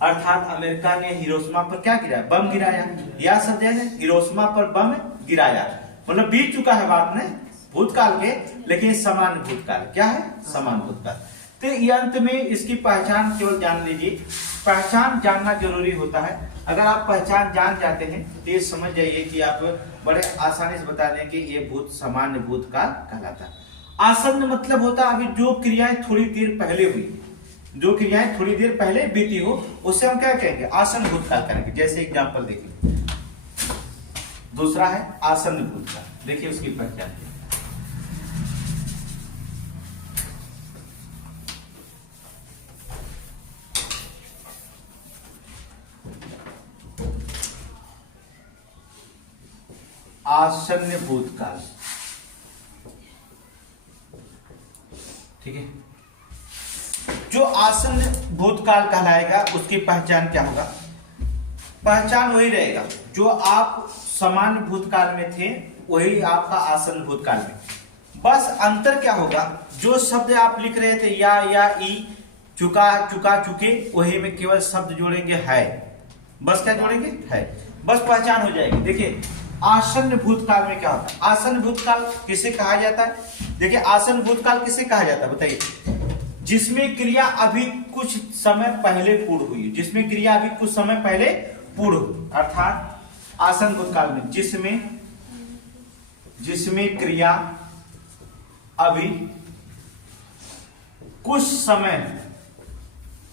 अर्थात अमेरिका ने हिरोशिमा पर क्या गिराया, बम गिराया, या शब्द है हिरोशिमा पर बम गिराया, मतलब बीत चुका है बात में भूतकाल के, लेकिन समान भूतकाल, क्या है, समान भूतकाल। तो ये अंत में इसकी पहचान केवल जान लीजिए, पहचान जानना जरूरी होता है। अगर आप पहचान जान जाते हैं तो ये समझ जाइए कि आप बड़े आसानी से बता दें कि ये भूत सामान्य भूतकाल कहलाता है। आसन्न मतलब होता है अभी जो क्रियाएं थोड़ी देर पहले हुई, जो क्रियाएं थोड़ी देर पहले बीती हो, उससे हम क्या कहेंगे, आसन्न भूतकाल करेंगे। जैसे एग्जांपल देखिए, दूसरा है आसन्न भूतकाल, देखिए उसकी पहचान। आसन्न भूतकाल, ठीक है, जो आसन्न भूतकाल कहलाएगा उसकी पहचान क्या होगा, पहचान वही रहेगा जो आप सामान्य भूतकाल में थे, वही आपका आसन्न भूतकाल में, बस अंतर क्या होगा, जो शब्द आप लिख रहे थे या ई, चुका चुका चुके, वही में केवल शब्द जोड़ेंगे है, बस क्या जोड़ेंगे, है, बस पहचान हो जाएगी। देखिए आसन्न भूतकाल में क्या होता है, आसन्न भूतकाल किसे कहा जाता है, देखिए आसन्न भूतकाल किसे कहा जाता है बताइए, जिसमें क्रिया अभी कुछ समय पहले पूर्ण हुई, जिसमें क्रिया अभी कुछ समय पहले पूर्ण हुई, अर्थात आसन्न भूतकाल में जिसमें क्रिया अभी कुछ समय,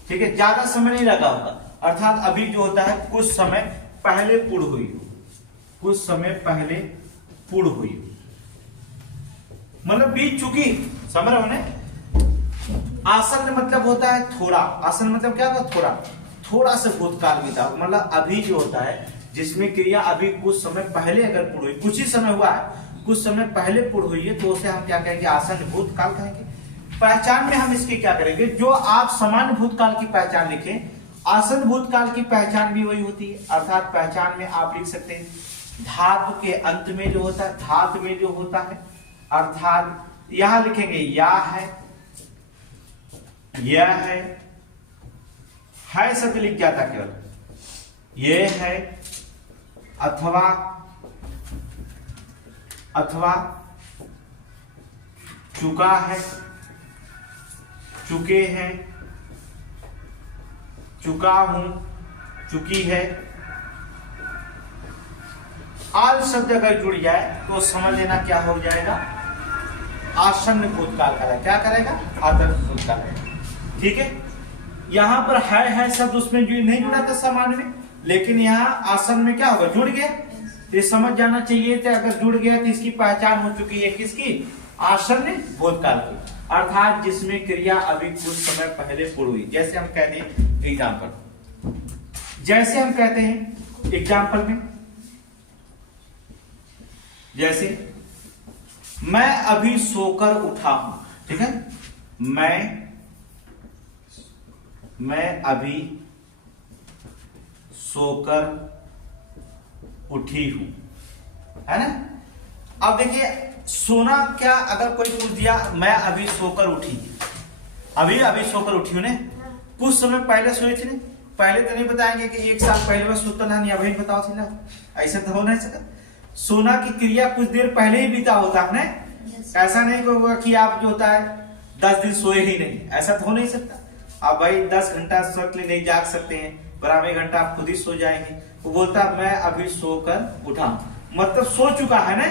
ठीक है, ज्यादा समय नहीं लगा होगा, अर्थात अभी जो होता है कुछ समय पहले पूर्ण हुई, कुछ समय पहले पूर्ण हुई, मतलब बीत चुकी, समझ रहे हो ना। आसन्न मतलब होता है थोड़ा, आसन्न मतलब क्या होता है, थोड़ा सा भूतकाल बीता, मतलब अभी जो होता है जिसमें क्रिया अभी कुछ समय पहले अगर पूर्ण हुई, कुछ ही समय हुआ है, कुछ समय पहले पूर्ण हुई है, तो उसे हम क्या कहेंगे, आसन्न भूतकाल कहेंगे। पहचान में हम इसकी क्या करेंगे, जो आप सामान्य भूतकाल की पहचान लिखें, आसन्न भूतकाल की पहचान भी वही होती है, अर्थात पहचान में आप लिख सकते हैं धातु के अंत में जो होता है, धातु में जो होता है, अर्थात यहां लिखेंगे या है, यह है शब्द लिख जाता केवल, ये है, अथवा चुका है, चुके हैं, चुका हूं, चुकी है, आल शब्द अगर जुड़ जाए तो समझ लेना क्या हो जाएगा, आसन्न भूतकाल करेगा, क्या करेगा, आसन्न भूतकाल करेगा, ठीक है। यहां पर है शब्द उसमें जो नहीं जुड़ा था सामान्य में, लेकिन यहाँ आसन्न में क्या होगा, जुड़ गया, ये समझ जाना चाहिए था, अगर जुड़ गया तो इसकी पहचान हो चुकी है, किसकी, आसन्न भूतकाल की, अर्थात जिसमें क्रिया अभी कुछ समय पहले पूर्ण हुई। जैसे हम कह दें एग्जाम्पल, जैसे हम कहते हैं एग्जाम्पल में, जैसे मैं अभी सोकर उठा हूं, ठीक है, मैं अभी सोकर उठी हूं, है ना। अब देखिए सोना, क्या अगर कोई पूछ दिया मैं अभी सोकर उठी, अभी सोकर उठी हूं ने, कुछ समय पहले सोई थी ने, पहले तो नहीं बताएंगे कि 1 साल पहले मैं सोता नहीं, अभी बताओ थी ना, ऐसा तो हो नहीं सकता। सोना की क्रिया कुछ देर पहले ही बीता होता है ना, ऐसा नहीं होगा कि आप जो होता है 10 दिन सोए ही नहीं, ऐसा तो हो नहीं सकता। आप भाई 10 घंटा सोने नहीं जाग सकते हैं, पर आप 1 घंटा आप खुद ही सो जाएंगे। वो बोलता मैं अभी सोकर उठा, मतलब सो चुका है ना,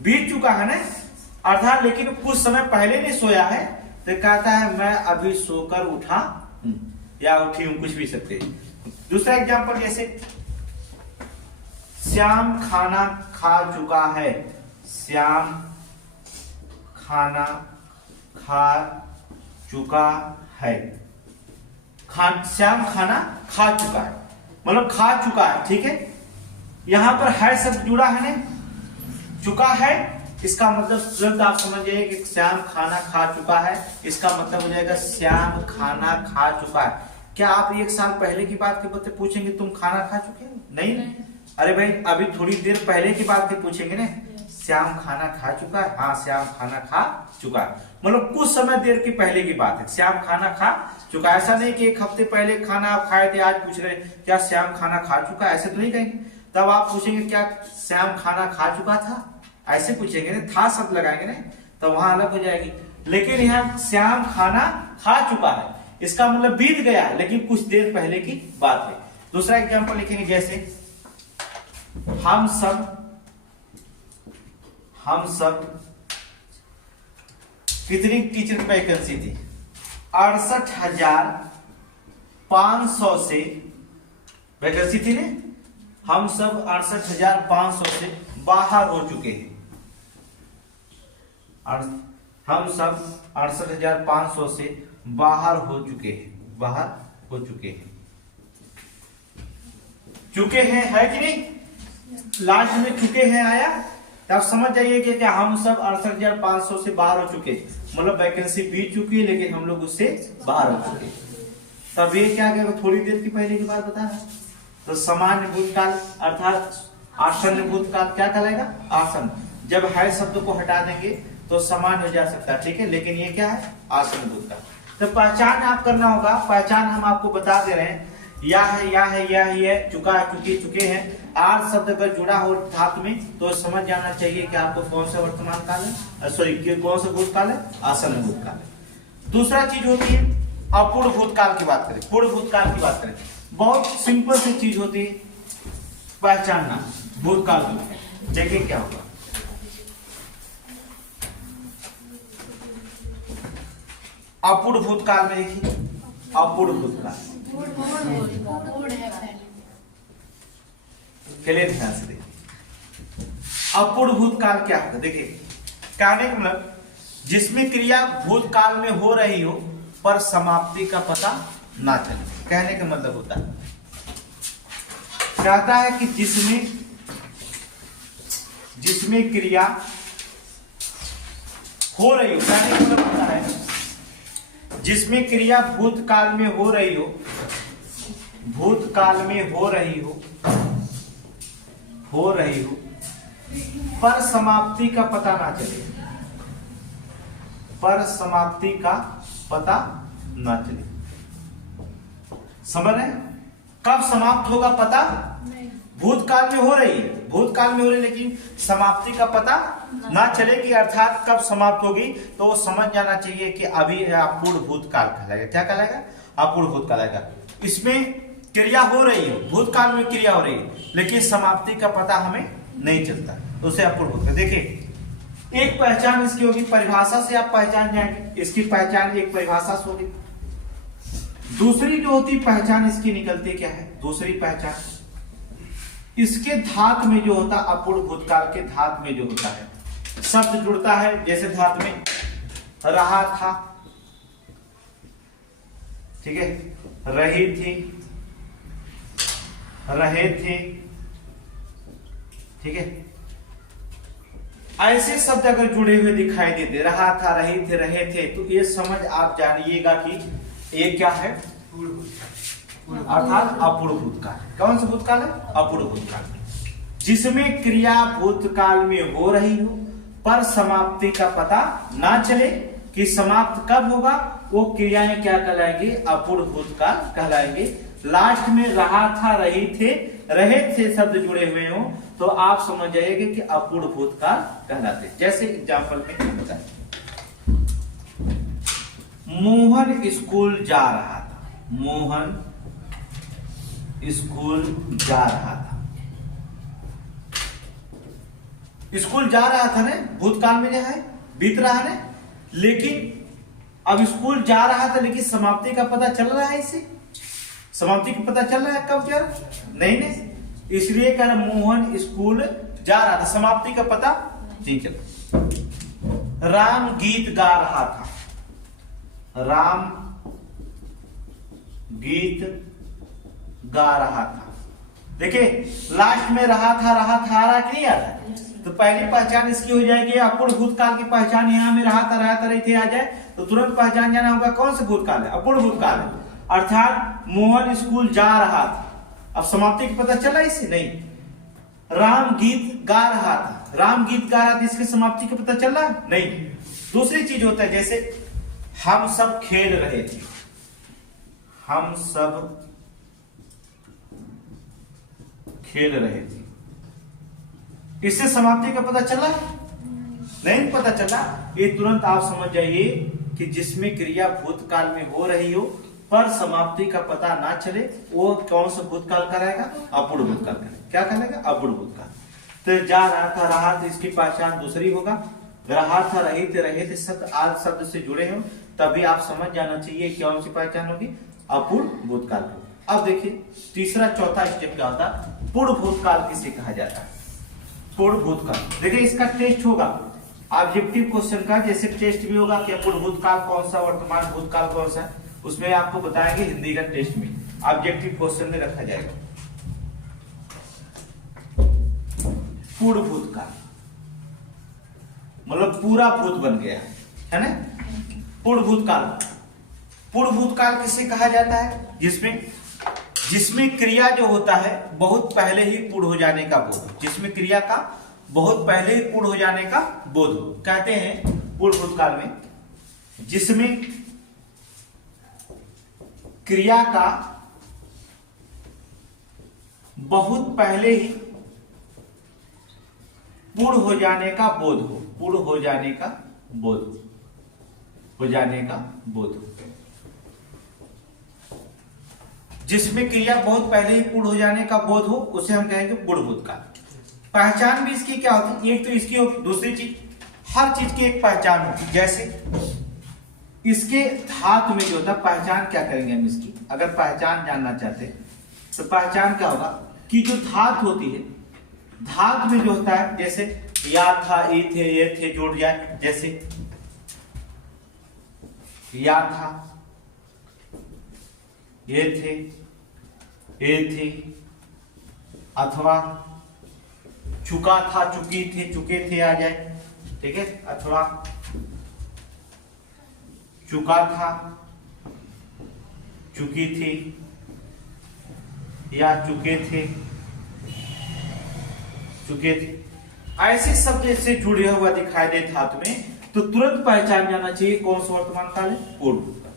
बीत चुका है ना, अर्थात लेकिन कुछ समय पहले नहीं सोया है, तो कहता है मैं अभी सोकर उठा या उठी हूं, कुछ भी सकते हैं। दूसरा एग्जांपल, जैसे श्याम खाना खा चुका है, श्याम खाना खा चुका है, श्याम खाना खा चुका है, मतलब खा चुका है, ठीक है। यहां पर है शब्द जुड़ा है ना, चुका है, इसका मतलब तुरंत आप समझ जाइए कि श्याम खाना खा चुका है, इसका मतलब हो जाएगा श्याम खाना खा चुका है। क्या आप 1 साल पहले की बात के बच्चे पूछेंगे तुम खाना खा चुके हो? नहीं। अरे भाई अभी थोड़ी देर पहले की बात के पूछेंगे ना, श्याम खाना खा चुका है, हाँ श्याम खाना खा चुका है, मतलब कुछ समय देर की पहले की बात है, श्याम खाना खा चुका। ऐसा नहीं कि 1 हफ्ते पहले खाना आप खाए थे, आज पूछ रहे क्या श्याम खाना खा चुका है, ऐसे तो नहीं कहेंगे। तब आप पूछेंगे क्या श्याम खाना खा चुका था, ऐसे पूछेंगे ना, था शब्द लगाएंगे ना, तो वहां अलग हो जाएगी। लेकिन यहाँ श्याम खाना खा चुका है, इसका मतलब बीत गया है, लेकिन कुछ देर पहले की बात है। दूसरा एग्जांपल लिखेंगे, जैसे हम सब कितनी टीचर वैकेंसी थी, 68,500 से वैकेंसी थी ने, हम सब 68,500 से बाहर हो चुके हैं, हम सब 68,500 से बाहर हो चुके हैं, है कि नहीं, लास्ट में चुके हैं आया, तो आप समझ जाइए कि क्या हम सब 68,500 से बाहर हो चुके, मतलब वैकेंसी बीत चुकी है, लेकिन हम लोग उससे बाहर हो चुके। तब ये क्या कहेगा, थोड़ी देर की पहले की बात बता रहा है, तो सामान्य भूतकाल अर्थात आसन्न भूतकाल क्या कहलाएगा, आसन्न। जब है शब्द को हटा देंगे तो सामान्य हो जा सकता है, ठीक है, लेकिन ये क्या है, आसन्न भूतकाल। तो पहचान आप करना होगा, पहचान हम आपको बता दे रहे हैं, या है, चुका है, चुके हैं। आर शब्द अगर जुड़ा हो धातु में तो समझ जाना चाहिए कि आपको कौन सा वर्तमान काल है, सॉरी कौन सा भूतकाल है, आसन्न भूतकाल है। दूसरा चीज होती है अपूर्ण भूतकाल की बात करें, पूर्ण भूतकाल की बात करें, बहुत सिंपल सी चीज होती है पहचानना भूतकाल जो है। देखिए क्या होगा, अपूर्ण भूतकाल में देखिए, अपूर्ण भूतकाल चलिए ध्यान से देखिए, अपूर्ण भूतकाल क्या होता है। देखिए कहने का मतलब जिसमें क्रिया भूतकाल में हो रही हो पर समाप्ति का पता ना चले, कहने का मतलब होता है, कहता है कि जिसमें क्रिया हो रही हो, कहने का मतलब होता है जिसमें क्रिया भूतकाल में हो रही हो, पर समाप्ति का पता ना चले, समझ रहे? कब समाप्त होगा पता, भूतकाल में हो रही है, लेकिन समाप्ति का पता ना चले कि अर्थात कब समाप्त होगी, तो वो समझ जाना चाहिए कि अभी अपूर्ण भूतकाल कहलाएगा। क्या कहलाएगा, अपूर्ण भूतकाल आएगा। इसमें क्रिया हो रही है, भूतकाल में क्रिया हो रही है, लेकिन समाप्ति का पता हमें नहीं चलता, तो उसे अपूर्ण भूतकाल। देखिए एक पहचान इसकी होगी, परिभाषा से आप पहचान जाएंगे, इसकी पहचान एक परिभाषा से होगी। दूसरी जो होती पहचान इसकी निकलती क्या है, दूसरी पहचान इसके धात में जो होता, अपूर्ण भूतकाल के धात में जो होता है, शब्द जुड़ता है, जैसे धात में रहा था, ठीक है, रही थी, रहे थे, ठीक है। ऐसे शब्द अगर जुड़े हुए दिखाई देते, रहा था, रहे थे, तो ये समझ आप जानिएगा कि ये क्या है, अर्थात अपूर्ण भूतकाल। कौन सा भूतकाल है? अपूर्ण भूतकाल, जिसमें क्रिया भूतकाल में हो रही हो पर समाप्ति का पता ना चले कि समाप्त कब होगा। वो क्रियाएं क्या कहलाएंगी? अपूर्ण भूतकाल कहलाएंगे। लास्ट में रहा था, रहे थे शब्द जुड़े हुए हो तो आप समझ जाइएगे कि अपूर्ण भूतकाल कहलाते। जैसे एग्जांपल में बताएं, मोहन स्कूल जा रहा था, मोहन स्कूल जा रहा था, स्कूल जा रहा था ना, भूतकाल में है, बीत रहा है, लेकिन अब स्कूल जा रहा था लेकिन समाप्ति का पता चल रहा है, इसे समाप्ति का पता चल रहा है कब जा रहा? नहीं, इसलिए कर मोहन स्कूल जा रहा था, समाप्ति का पता नहीं चला। राम गीत गा रहा था, राम गीत गा रहा था। देखिए लास्ट में रहा था आ रहा कि नहीं आ रहा? तो पहली पहचान इसकी हो जाएगी अपूर्ण भूतकाल की पहचान। यहाँ में रहा था रहे थे आ जाए तो तुरंत पहचान जाना होगा कौन सा भूतकाल है? अपूर्ण भूतकाल है। अर्थात मोहन स्कूल जा रहा था, अब समाप्ति का पता चला इससे? नहीं। राम गीत गा रहा था, राम गीत गा रहा था, इसकी समाप्ति का पता चला? नहीं। दूसरी चीज होता है जैसे हम सब खेल रहे थे, हम सब खेल रहे थे, इससे समाप्ति का पता चला? नहीं पता चला। ये तुरंत आप समझ जाइए कि जिसमें क्रिया भूतकाल में हो रही हो पर समाप्ति का पता ना चले वो कौन सा भूतकाल कहलाएगा? अपूर्ण भूतकाल कहलाएगा। क्या कहलाएगा? अपूर्ण भूतकाल। तो जा रहा था, रहा था, इसकी पहचान दूसरी होगा। रहा था, रहे थे शब्द आज शब्द से जुड़े हो तभी आप समझ जाना चाहिए कौन सी पहचान होगी? अपूर्ण भूतकाल। अब देखिए तीसरा चौथा स्टेप क्या होता है? पूर्ण भूतकाल किसे कहा जाता है? पूर्ण भूतकाल। देखिए इसका टेस्ट होगा ऑब्जेक्टिव क्वेश्चन का, जैसे टेस्ट भी होगा कि पूर्ण भूतकाल कौन सा, वर्तमान भूतकाल कौन सा, उसमें आपको बताएंगे हिंदी का टेस्ट में ऑब्जेक्टिव क्वेश्चन में रखा जाएगा। पूर्ण भूतकाल मतलब पूरा भूत बन गया है ना? पूर्ण भूतकाल। पूर्ण भूतकाल किसे कहा जाता है? जिसमें क्रिया जो होता है बहुत पहले ही पूर्ण हो जाने का बोध, जिसमें क्रिया का बहुत पहले ही पूर्ण हो जाने का बोध कहते हैं पूर्ण भूतकाल में। जिसमें क्रिया का बहुत पहले ही पूर्ण हो जाने का बोध हो, पूर्ण हो जाने का बोध, हो जाने का बोध। जिसमें क्रिया बहुत पहले ही पूर्ण हो जाने का बोध हो उसे हम कहेंगे पूर्ण भूतकाल। पहचान भी इसकी क्या होती है? एक तो इसकी होगी, दूसरी चीज हर चीज की एक पहचान होती है। जैसे इसके धातु में जो होता है पहचान क्या करेंगे हम इसकी? अगर पहचान जानना चाहते हैं तो पहचान क्या होगा कि जो धातु होती है, धातु में जो होता है जैसे या था, ई थे, ये थे जोड़ जाए, जैसे या था, ये थे, ये थे, अथवा चुका था, चुकी थे, चुके थे आ जाए, ठीक है, अथवा चुका था, चुकी थी, या चुके थे, चुके थे। ऐसे शब्द से जुड़े हुआ दिखाई दे धातु में तो तुरंत पहचान जाना चाहिए कौन सा वर्तमान काल है? पूर्ण भूतकाल।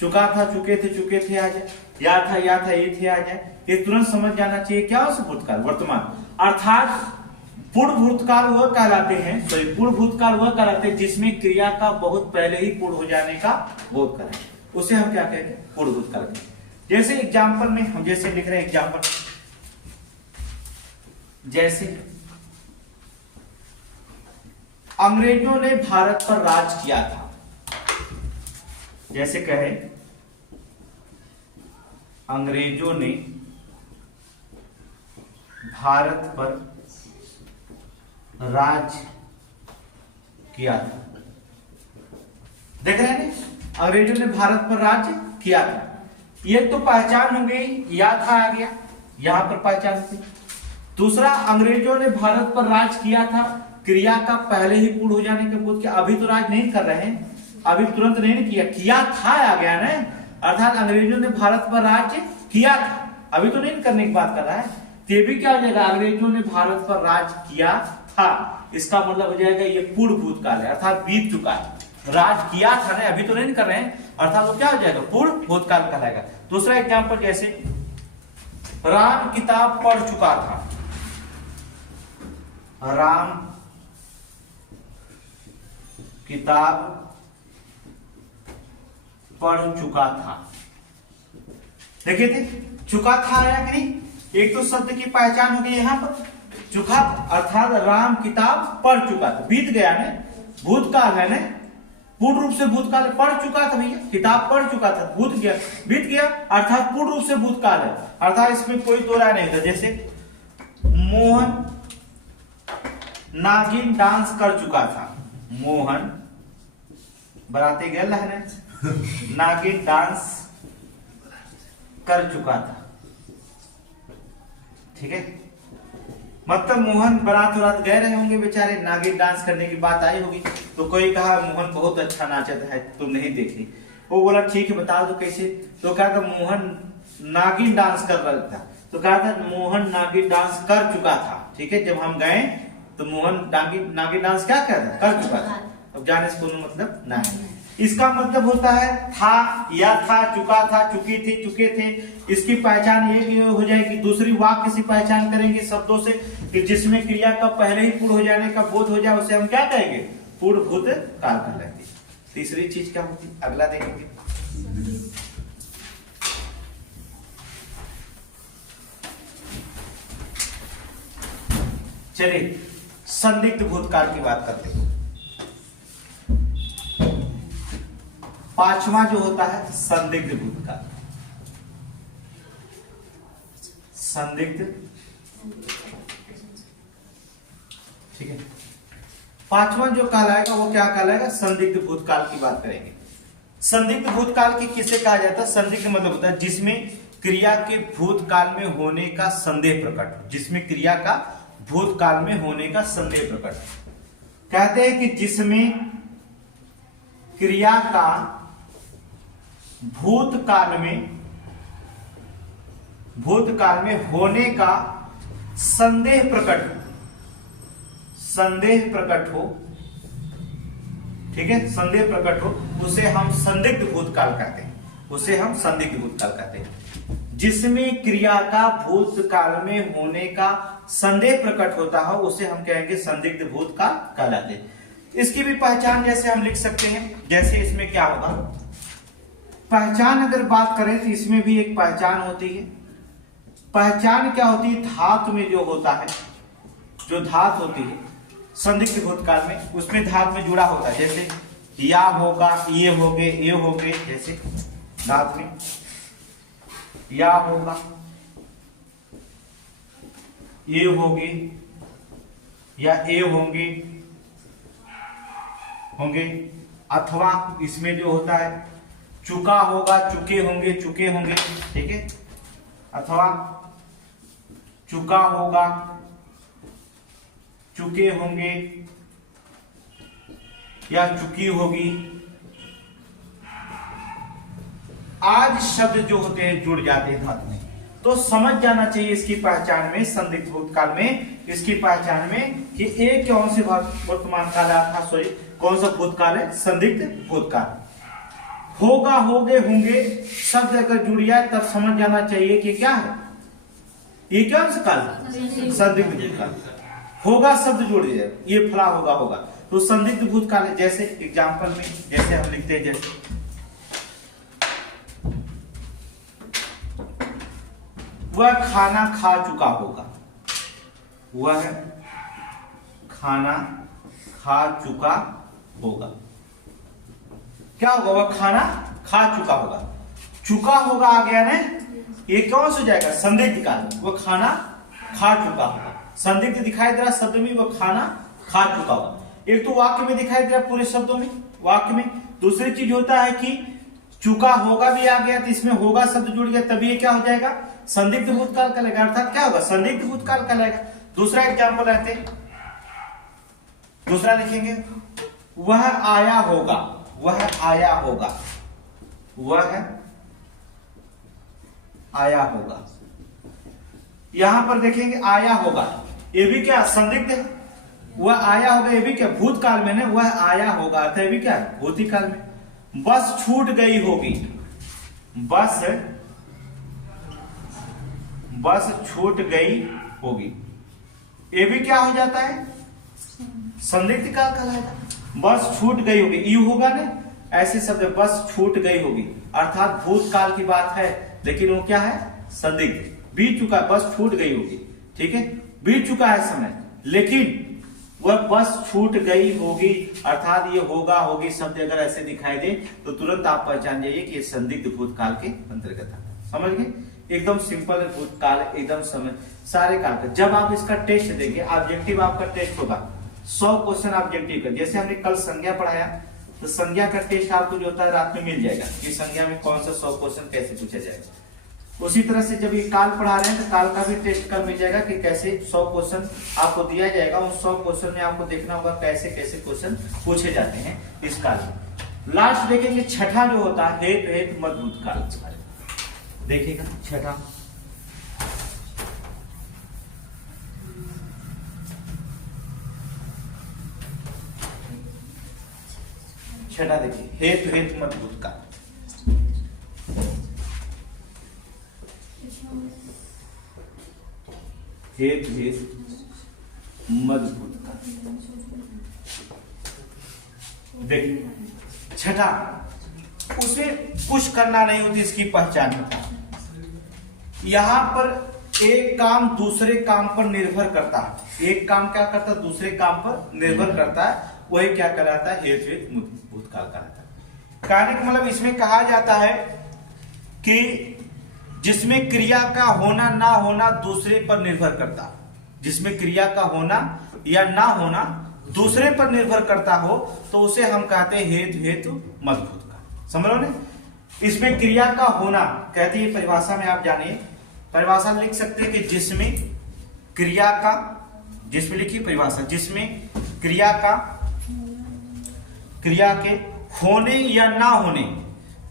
चुका था, चुके थे आ जाए, या था, ये थे आ जाए, ये तुरंत समझ जाना चाहिए क्या हो? भूतकाल, वर्तमान। अर्थात पूर्ण भूतकाल वह कहलाते हैं, पूर्ण भूतकाल वह कहलाते हैं जिसमें क्रिया का बहुत पहले ही पूर्ण हो जाने का बोध करें, उसे हम क्या कहेंगे? पूर्ण भूतकाल। जैसे एग्जाम्पल में हम जैसे लिख रहे हैं एग्जाम्पल, जैसे अंग्रेजों ने भारत पर राज किया था, जैसे कहे अंग्रेजों ने भारत पर राज किया था। देख रहे हैं अंग्रेजों ने भारत पर राज किया था। ये तो पहचान हो गई, या था आ गया, यहां पर पहचान थी। दूसरा, अंग्रेजों ने भारत पर राज किया था, क्रिया का पहले ही पूर्ण हो जाने के बोध किया। अभी तो राज नहीं कर रहे हैं, अभी तुरंत नहीं किया, किया था आ गया ना, अर्थात अंग्रेजों ने भारत पर राज किया था, अभी तो नहीं करने की बात कर रहा है। तो ये भी क्या हो जाएगा, अंग्रेजों ने भारत पर राज किया था, इसका मतलब हो जाएगा ये पूर्ण भूतकाल है, अर्थात बीत चुका है। राज किया था ना, अभी तो नहीं कर रहे हैं, अर्थात वो क्या हो जाएगा, पूर्ण भूतकाल कहलाएगा। दूसरा एग्जांपल, जैसे राम किताब पढ़ चुका था, राम किताब पढ़ चुका था। देखिए थे, चुका था आया कि नहीं, एक तो शब्द की पहचान हो गई यहां पर, चुका अर्थात राम किताब पढ़ चुका था, बीत गया ना, भूतकाल है ना, पूर्ण रूप से भूतकाल, पढ़ चुका था भैया, किताब पढ़ चुका था, भूत गया, बीत गया, अर्थात पूर्ण रूप से भूतकाल है, अर्थात इसमें कोई दो राय नहीं था। जैसे मोहन नागिन डांस कर चुका था, मोहन बराते गए लहरे नागिन डांस कर चुका था, ठीक है, मतलब मोहन बारात वरात गए रहे होंगे बेचारे, नागिन डांस करने की बात आई होगी, तो कोई कहा मोहन बहुत अच्छा नाचता है, तुम नहीं देखी, वो बोला ठीक है बता दो कैसे, तो कहा था मोहन नागिन डांस कर रहा था, तो कहा था मोहन नागिन डांस कर चुका था, ठीक है, जब हम गए तो मोहन नागिन डांस क्या कर चुका था, अब जाने से कोई मतलब नहीं। इसका मतलब होता है था, या था, चुका था, चुकी थी, चुके थे, इसकी पहचान ये हो जाएगी। दूसरी वाक्य से पहचान करेंगे शब्दों से कि जिसमें क्रिया का पहले ही पूर्ण हो जाने का बोध हो जाए, उसे हम क्या कहेंगे, पूर्ण भूत काल कहलाएंगे। तीसरी चीज क्या होती, अगला देखेंगे। चलिए संदिग्ध भूतकाल की बात करते हैं। पांचवा जो होता है संदिग्ध भूतकाल, संदिग्ध, ठीक है, पांचवा जो कहलाएगा वो क्या कहलाएगा, संदिग्ध भूतकाल की बात करेंगे। संदिग्ध भूतकाल की किसे कहा जाता है, संदिग्ध मतलब होता है जिसमें क्रिया के भूतकाल में होने का संदेह प्रकट हो, जिसमें क्रिया का भूतकाल में होने का संदेह प्रकट हो। कहते हैं कि जिसमें क्रिया का भूतकाल में होने का संदेह प्रकट हो, ठीक है, संदेह प्रकट हो, उसे हम संदिग्ध भूतकाल कहते हैं, उसे हम संदिग्ध भूतकाल कहते हैं। जिसमें क्रिया का भूतकाल में होने का संदेह प्रकट होता हो उसे हम कहेंगे संदिग्ध भूतकाल कहलाते हैं। इसकी भी पहचान जैसे हम लिख सकते हैं, जैसे इसमें क्या होगा, पहचान अगर बात करें तो इसमें भी एक पहचान होती है। पहचान क्या होती है, धातु में जो होता है, जो धातु होती है संदिग्ध भूतकाल में, उसमें धातु में जुड़ा होता है, जैसे या होगा, ये हो गए, जैसे धातु में या होगा, ये होगी, या ए होंगे, अथवा इसमें जो होता है चुका होगा, चुके होंगे, ठीक है, अथवा चुका होगा, चुके होंगे, या चुकी होगी। आज शब्द जो होते हैं जुड़ जाते हैं धातु में, तो समझ जाना चाहिए इसकी पहचान में, संदिग्ध भूतकाल में इसकी पहचान में कि एक कौन से वर्तमान काल था, सॉरी कौन सा भूतकाल है, संदिग्ध भूतकाल। होगा, होगे, होंगे शब्द अगर जुड़ जाए तब समझ जाना चाहिए कि क्या है, ये कौन सा काल है, संदिग्ध भूतकाल। होगा शब्द जुड़ जाए, ये फला होगा, तो संदिग्ध भूतकाल है। जैसे एग्जाम्पल में जैसे हम लिखते हैं, जैसे वह खाना खा चुका होगा, वह खाना खा चुका होगा, क्या होगा, वह खाना खा चुका होगा, चुका होगा आ गया ना, ये कौन सा जाएगा, संदिग्ध काल, वह खाना खा चुका होगा, संदिग्ध दिखाई दे रहा शब्द में, वह खाना खा चुका होगा। एक तो वाक्य में दिखाई दे रहा पूरे शब्दों में, वाक्य में। दूसरी चीज होता है कि चुका होगा भी आ गया, तो इसमें होगा शब्द जुड़ गया, तभी ये क्या हो जाएगा, संदिग्ध भूतकाल कहलाएगा, अर्थात क्या होगा, संदिग्ध भूतकाल कहलाएगा। दूसरा एग्जाम्पल रहते, दूसरा लिखेंगे, वह आया होगा, वह आया होगा, वह आया होगा। यहां पर देखेंगे आया होगा, ये भी क्या संदिग्ध है, वह आया होगा, ये भी क्या भूतकाल में ना, वह आया होगा अर्थात ये भी क्या भूतकाल में। बस छूट गई होगी, बस छूट गई होगी, ये भी क्या हो जाता है, संदिग्ध काल कहलाएगा। बस छूट गई होगी, यू होगा ना, ऐसे शब्द बस छूट गई होगी, अर्थात भूतकाल की बात है, लेकिन वो क्या है, संदिग्ध, बीत चुका है, बस छूट गई होगी, ठीक है, बीत चुका है समय, लेकिन वह बस छूट गई होगी, अर्थात ये होगा होगी शब्द अगर ऐसे दिखाई दे तो तुरंत आप पहचान जाइए कि ये संदिग्ध भूतकाल के अंतर्गत है। समझ गए, एकदम सिंपल है भूतकाल, एकदम समझ सारे काल का। जब आप इसका टेस्ट देंगे, ऑब्जेक्टिव आपका टेस्ट होगा 100 क्वेश्चन ऑब्जेक्टिव का, जैसे हमने कल संज्ञा पढ़ाया तो संज्ञा का टेस्ट आपको जो होता है रात में मिल जाएगा कि संज्ञा में कौन सा 100 क्वेश्चन कैसे पूछा जाएगा। उसी तरह से जब ये काल पढ़ा रहे हैं तो काल का भी टेस्ट कल मिल जाएगा कि कैसे 100 क्वेश्चन आपको दिया जाएगा, उन 100 क्वेश्चन में आपको देखना होगा कैसे कैसे क्वेश्चन पूछे जाते हैं इस काल में। लास्ट देखेंगे छठा जो होता है हेतु मत भूतकाल, देखिएगा छठा, छठा देखिए हेतु मत भूतकाल। मजबूत का देखिए छठा, उसे कुछ करना नहीं होती, इसकी पहचान होता है। यहां पर एक काम दूसरे काम पर निर्भर करता है, एक काम क्या करता है दूसरे काम पर निर्भर करता है, वही क्या कहलाता है हेतु भूतकाल कहलाता है। कहने का मतलब इसमें कहा जाता है कि जिसमें क्रिया का होना ना होना दूसरे पर निर्भर करता, जिसमें क्रिया का होना या ना होना दूसरे पर निर्भर करता हो तो उसे हम कहते हैं हेतु मत भूतकाल। समझ लो ना, इसमें क्रिया का होना कहते हैं, परिभाषा में आप जानिए, परिभाषा लिख सकते हैं कि जिसमें क्रिया का, जिसमें लिखिए परिभाषा, जिसमें क्रिया का, क्रिया के होने या ना होने,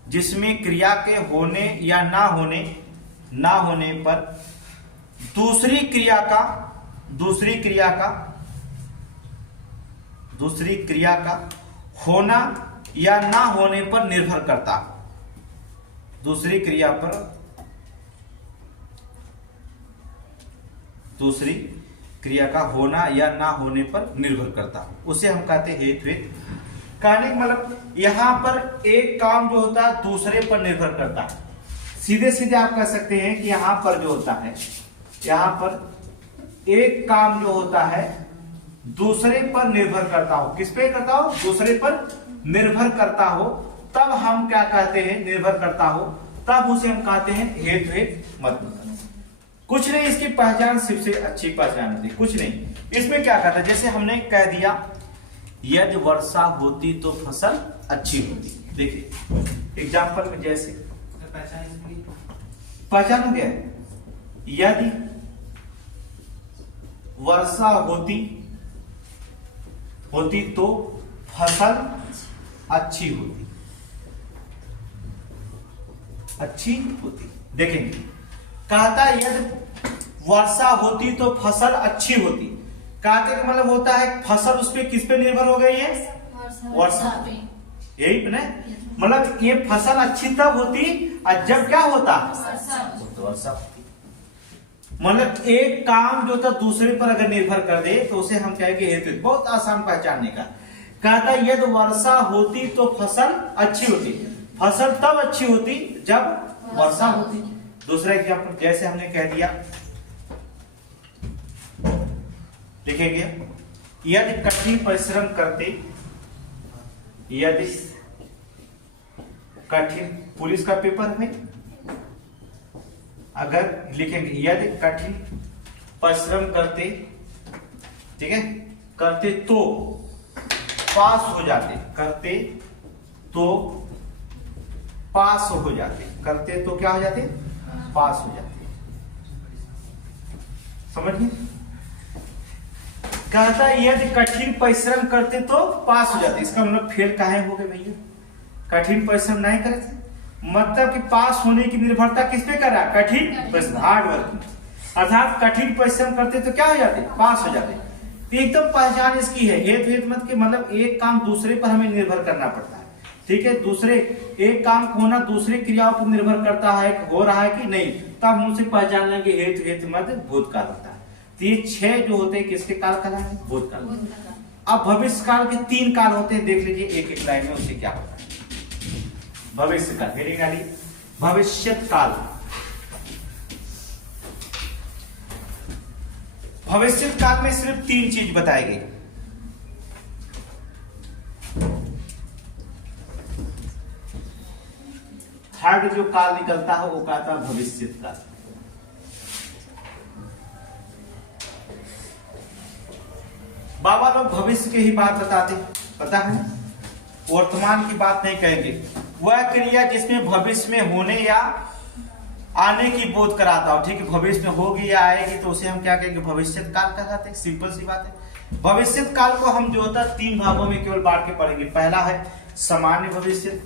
जिसमें क्रिया के होने या ना होने पर दूसरी क्रिया का होना या ना होने पर निर्भर करता, दूसरी क्रिया का होना या ना होने पर निर्भर करता, उसे हम कहते हैं हेतु। कहने का मतलब यहां पर एक काम जो होता है दूसरे पर निर्भर करता है, सीधे सीधे आप कह सकते हैं कि यहां पर जो होता है, यहां पर एक काम जो होता है दूसरे पर निर्भर करता हो, किस पे करता हो, दूसरे पर निर्भर करता हो, तब हम क्या कहते हैं, निर्भर करता हो, तब उसे हम कहते हैं हेतु मत भूतकाल। कुछ नहीं, इसकी पहचान सिर्फ से अच्छी पहचान होती, कुछ नहीं। इसमें क्या कहता है, जैसे हमने कह दिया यदि वर्षा होती तो फसल अच्छी होती, देखिए एग्जाम्पल में जैसे पहचान हो गया, यदि वर्षा होती तो फसल अच्छी होती। देखेंगे कहता है यदि वर्षा होती तो फसल अच्छी होती, कहते का मतलब होता है फसल उस पे किस पे निर्भर हो गई है, वर्षा पे, यही ना, मतलब ये फसल अच्छी तब होती और जब क्या होता, वर्षा होती। मतलब एक काम जो था दूसरे पर अगर निर्भर कर दे तो उसे हम कहेंगे हेतु। बहुत आसान पहचानने का, कहता है यदि वर्षा होती तो फसल अच्छी होती, फसल तब अच्छी होती जब वर्षा होती। दूसरा एग्जाम्पल जैसे हमने कह दिया, लिखेंगे यदि कठिन परिश्रम करते, यदि कठिन, पुलिस का पेपर में अगर लिखेंगे यदि कठिन परिश्रम करते, ठीक है, करते तो पास हो जाते, करते तो पास हो जाते, करते तो क्या हो जाते, पास हो जाते। समझिए, कहता है यदि कठिन परिश्रम करते तो पास हो जाते। इसका मतलब फेल काहे हो गए भैया? कठिन परिश्रम नहीं करे थे, मतलब कि पास होने की निर्भरता किस पे कर रहा है? कठिन परिश्रम, हार्ड वर्क। अर्थात कठिन परिश्रम करते तो क्या हो जाते? पास हो जाते। तो एकदम पहचान इसकी है, हेतु हेतु मत के मतलब एक काम दूसरे पर हमें निर्भर करना पड़ता है। ठीक है, दूसरे एक काम को होना दूसरे क्रियाओं पर निर्भर करता है, हो रहा है कि नहीं, तब हम उनसे पहचान लेंगे हेतु हेतु मत भूतकाल होता है। तो ये 6 जो होते हैं किसके काल कहलाते हैं? भूतकाल। अब भविष्य काल के 3 काल होते हैं, देख लीजिए एक एक लाइन में उससे क्या होता है। भविष्य काल, हेडिंग डाली भविष्यत काल। भविष्यत काल में सिर्फ 3 चीज बताई गई। थर्ड जो काल निकलता है वो कहता है भविष्यत काल। बाबा लोग भविष्य की ही बात बताते, पता है, वर्तमान की बात नहीं कहेंगे। वह क्रिया जिसमें भविष्य में होने या आने की बोध कराता हो। ठीक है, भविष्य में होगी या आएगी तो उसे हम क्या कहेंगे? भविष्यत काल कहते हैं। सिंपल सी बात है। भविष्यत काल को हम जो होता है 3 भागों में केवल बांट के पढ़ेंगे। पहला है सामान्य भविष्य,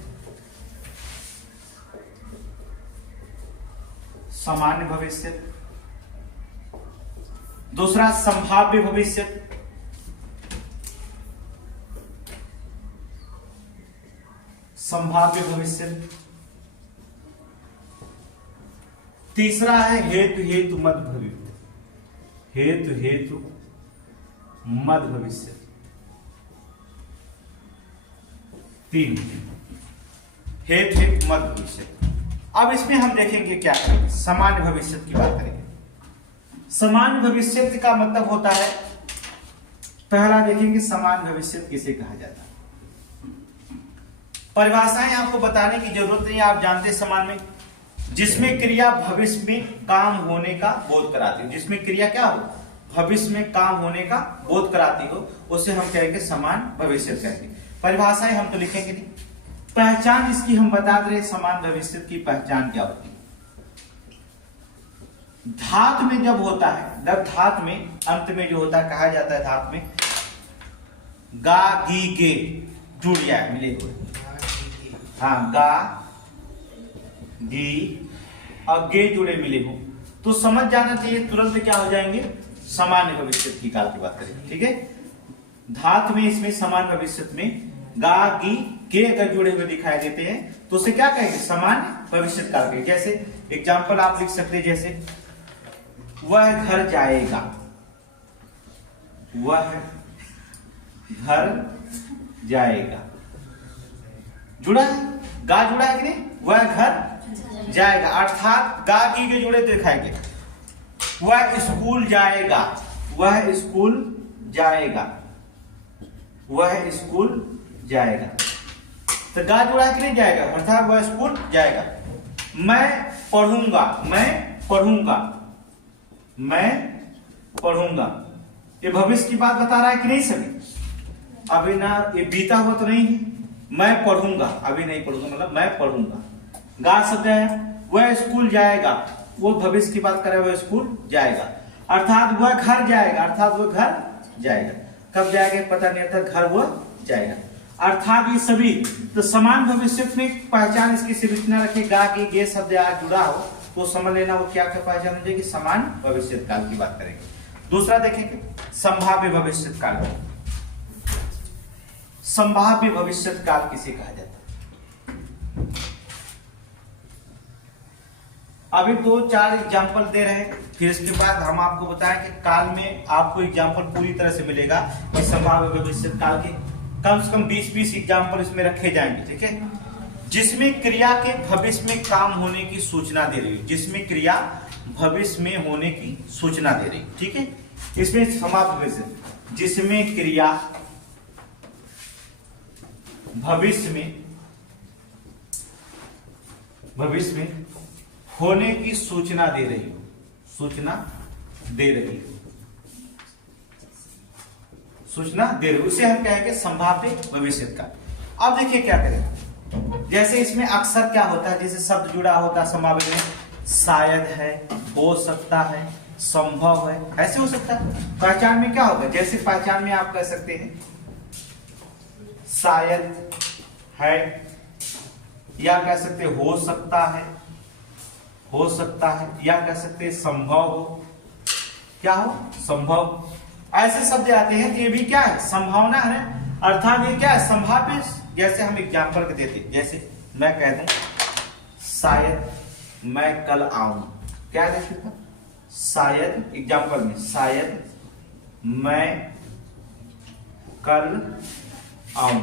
सामान्य भविष्य। दूसरा संभाव्य भविष्य, संभाव्य भविष्य। तीसरा है हेतु हेतु मद भविष्य, हेतु हेतु मद भविष्य। 3 हेतु हेतु मद भविष्य। अब इसमें हम देखेंगे क्या करेंगे, सामान्य भविष्य की बात करेंगे। सामान्य भविष्य का मतलब होता है, पहला देखेंगे सामान्य भविष्य किसे कहा जाता है। परिभाषाएं आपको बताने की जरूरत नहीं, आप जानते हैं। सामान्य में जिसमें क्रिया भविष्य में काम होने का बोध कराती हो, जिसमें क्रिया क्या हो? भविष्य में काम होने का बोध कराती हो, उसे हम कहेंगे सामान्य भविष्य कहेंगे। परिभाषाएं हम तो लिखेंगे नहीं, पहचान इसकी हम बता दे रहे। सामान्य भविष्य की पहचान क्या होती है? धातु में जब होता है, जब धातु में अंत में जो होता है कहा जाता है धातु में गा गी गे जुड़ जाए मिले हुए। हाँ, गा गी और गे जुड़े मिले हो तो समझ जाना चाहिए तुरंत क्या हो जाएंगे? सामान्य भविष्य की काल की बात करें। ठीक है, धातु में इसमें सामान्य भविष्य में गा गी के अगर जुड़े हुए दिखाई देते हैं तो उसे क्या कहेंगे? सामान्य भविष्य काल के। जैसे एग्जांपल आप लिख सकते हैं, जैसे वह घर जाएगा, वह घर जाएगा, जुड़ा है, गा जुड़ा है कि नहीं? वह घर जाएगा, अर्थात गा गी के जुड़े तो दिखाएंगे। वह स्कूल जाएगा, वह स्कूल जाएगा, वह स्कूल जाएगा, तो गा जुड़ा है कि नहीं? जाएगा, अर्थात वह स्कूल जाएगा। मैं पढ़ूंगा, मैं पढ़ूंगा, मैं पढ़ूंगा, ये भविष्य की बात बता रहा है कि नहीं सभी? अभी ना ये बीता हुआ तो नहीं है। मैं पढ़ूंगा, अभी नहीं पढ़ूंगा, मतलब मैं पढ़ूंगा। गा शब्द है, वह स्कूल जाएगा, वो भविष्य की बात करे, वह स्कूल जाएगा, अर्थात वह घर जाएगा, अर्थात वह घर जाएगा। कब जाएगा पता नहीं, अर्थात घर वह जाएगा, अर्थात ये सभी। तो समान भविष्य में पहचान इसकी सिर्फ इतना रखे, गा की गे शब्द जुड़ा हो तो समझ लेना वो क्या क्या पहचान हो जाएगी? समान भविष्य काल की बात करेंगे। दूसरा देखेंगे संभाव्य भविष्य काल। संभाव्य भविष्य काल किसे कहा जाता है? अभी 2-4 एग्जाम्पल दे रहे हैं, फिर इसके बाद हम आपको बताएं कि काल में आपको एग्जाम्पल पूरी तरह से मिलेगा कि संभाव्य भविष्य काल के कम से कम 20-20 एग्जाम्पल इसमें रखे जाएंगे। ठीक है, जिसमें क्रिया के भविष्य में काम होने की सूचना दे रही है, जिसमें क्रिया भविष्य में होने की सूचना दे रही। ठीक है, इसमें संभाव्य भविष्य, जिसमें क्रिया भविष्य में होने की सूचना दे रही हो, सूचना दे रही हो, सूचना दे रही हो, उसे हम कहेंगे संभाव्य भविष्य का। अब देखिए क्या करें, जैसे इसमें अक्सर क्या होता है, जैसे शब्द जुड़ा होता है संभाव्य में, शायद है, हो सकता है, संभव है, ऐसे हो सकता है। पहचान में क्या होगा, जैसे पहचान में आप कह सकते हैं शायद है, या कह सकते हो सकता है, हो सकता है, या कह सकते हैं संभव हो, क्या हो, संभव। ऐसे शब्द आते हैं, ये भी क्या है, संभावना है, अर्थात ये क्या है, संभाव्य। जैसे हम एग्जाम्पल देते, जैसे मैं कह दूं शायद मैं कल आऊं, क्या कह सकता, शायद, एग्जाम्पल में शायद मैं कल आऊं,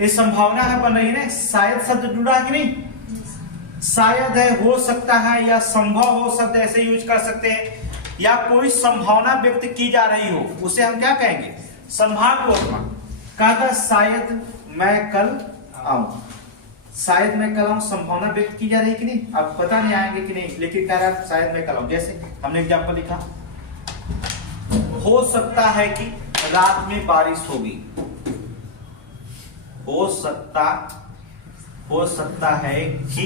ये संभावना है, बन रही है ना, शायद शब्द जुड़ा है कि नहीं, शायद है, हो सकता है, या संभव हो शब्द ऐसे यूज कर सकते हैं, या कोई संभावना व्यक्त की जा रही हो उसे हम क्या कहेंगे, संभाव्य उपमा। कहा शायद मैं कल आऊं, शायद मैं कल आऊं, संभावना व्यक्त की जा रही कि नहीं, अब पता नहीं आएंगे कि नहीं, लेकिन कह रहा शायद मैं कल आऊं। जैसे हमने एग्जाम्पल लिखा, हो सकता है कि रात में बारिश होगी, हो सकता है कि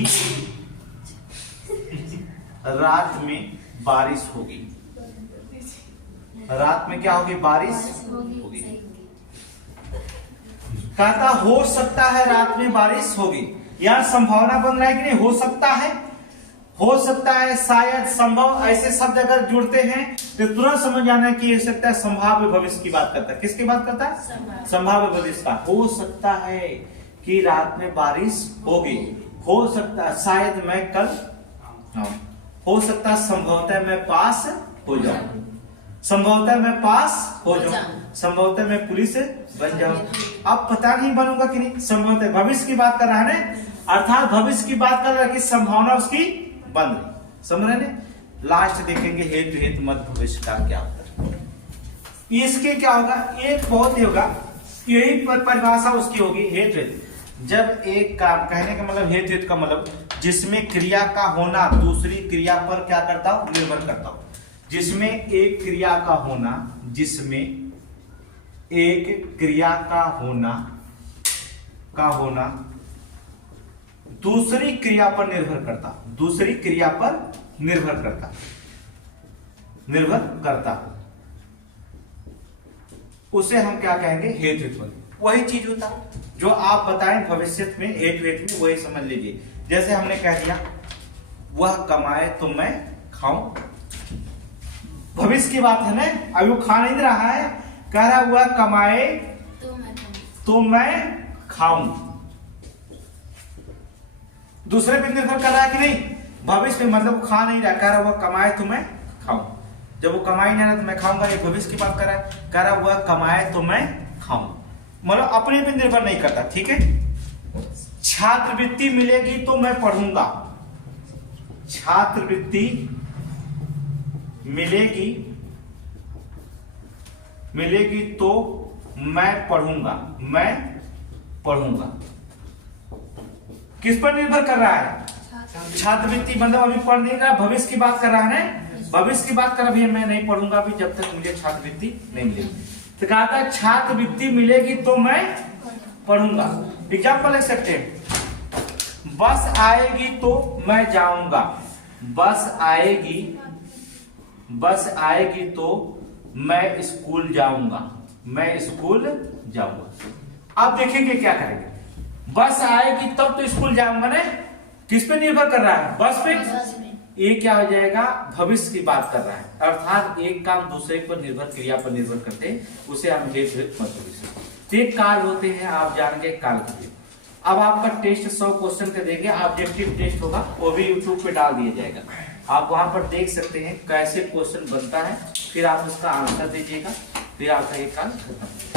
रात में बारिश होगी, रात में क्या होगी, बारिश होगी। कहता हो सकता है रात में बारिश होगी, यहां संभावना बन रहा है कि नहीं, हो सकता है, शायद, संभव, ऐसे शब्द अगर जुड़ते हैं तो तुरंत समझ आना है कि ये सकता है संभाव्य भविष्य की बात करता है। किसकी बात करता है, संभाव्य भविष्य का। हो सकता है कि रात में बारिश होगी, हो सकता है शायद मैं कल आऊं, हो सकता है संभवतः मैं पास हो जाऊं, संभवतः मैं पास हो जाऊं, संभवतः मैं पुलिस बन जाऊं। अब पता नहीं बनूंगा कि नहीं, संभवतः भविष्य की बात कर रहा है ना, अर्थात भविष्य की बात कर रहा है कि संभावना उसकी बन रही, समझ रहे ना। लास्ट देखेंगे हेतु हेतु मत भविष्य का क्या होता है, इसके क्या होगा, एक बहुत ही होगा, यही परिभाषा उसकी होगी हेतु हेतु। जब एक काम, कहने का मतलब हेतु हेतु का मतलब जिसमें क्रिया का होना दूसरी क्रिया पर क्या करता हूं, निर्भर करता हूं। जिसमें एक क्रिया का होना, जिसमें एक क्रिया का होना दूसरी क्रिया पर निर्भर करता, दूसरी क्रिया पर निर्भर करता, उसे हम क्या कहेंगे, हेतु हेतु। वही चीज होता जो आप बताएं भविष्य में हेतु हेतु में, वही समझ लीजिए। जैसे हमने कह दिया वह कमाए तो मैं खाऊं, भविष्य की बात है ना, अभी वो खा नहीं रहा है, कह रहा वह कमाए तो मैं खाऊं, दूसरे पे निर्भर कर रहा है कि नहीं, भविष्य में, मतलब खा नहीं रहा, कह रहा वह कमाए तो मैं खाऊं, जब वो कमाई नहीं रहा तो मैं खाऊंगा, ये भविष्य की बात कर रहा है, कह रहा वह कमाए तो मैं खाऊं, मतलब अपने पे निर्भर नहीं करता, ठीक है। छात्रवृत्ति मिलेगी तो मैं पढ़ूंगा, छात्रवृत्ति मिलेगी तो मैं पढ़ूंगा, किस पर निर्भर कर रहा है, छात्रवृत्ति, मतलब अभी पढ़ नहीं रहा, भविष्य की बात कर रहा है ना, भविष्य की बात कर रहा है, मैं नहीं पढ़ूंगा अभी जब तक मुझे छात्रवृत्ति नहीं मिलेगी। तो कहा था छात्रवृत्ति मिलेगी तो मैं पढ़ूंगा। एग्जाम्पल ले सकते हैं, बस आएगी तो मैं जाऊंगा, बस आएगी तो मैं स्कूल जाऊंगा, अब देखेंगे क्या करेंगे, बस आएगी तब तो स्कूल जाऊंगा ना, किस पे निर्भर कर रहा है, बस पे, ये क्या हो जाएगा, भविष्य की बात कर रहा है, अर्थात एक काम दूसरे पर निर्भर, क्रिया पर निर्भर करते हैं, उसे हम हेतु हेतु मत भविष्य। एक काल होते हैं, आप जानेंगे काल के। अब आपका टेस्ट 100 क्वेश्चन का देंगे, ऑब्जेक्टिव टेस्ट होगा, वो भी यूट्यूब पे डाल दिया जाएगा, आप वहां पर देख सकते हैं कैसे क्वेश्चन बनता है, फिर आप उसका आंसर दीजिएगा, फिर आपका एक काल खत्म।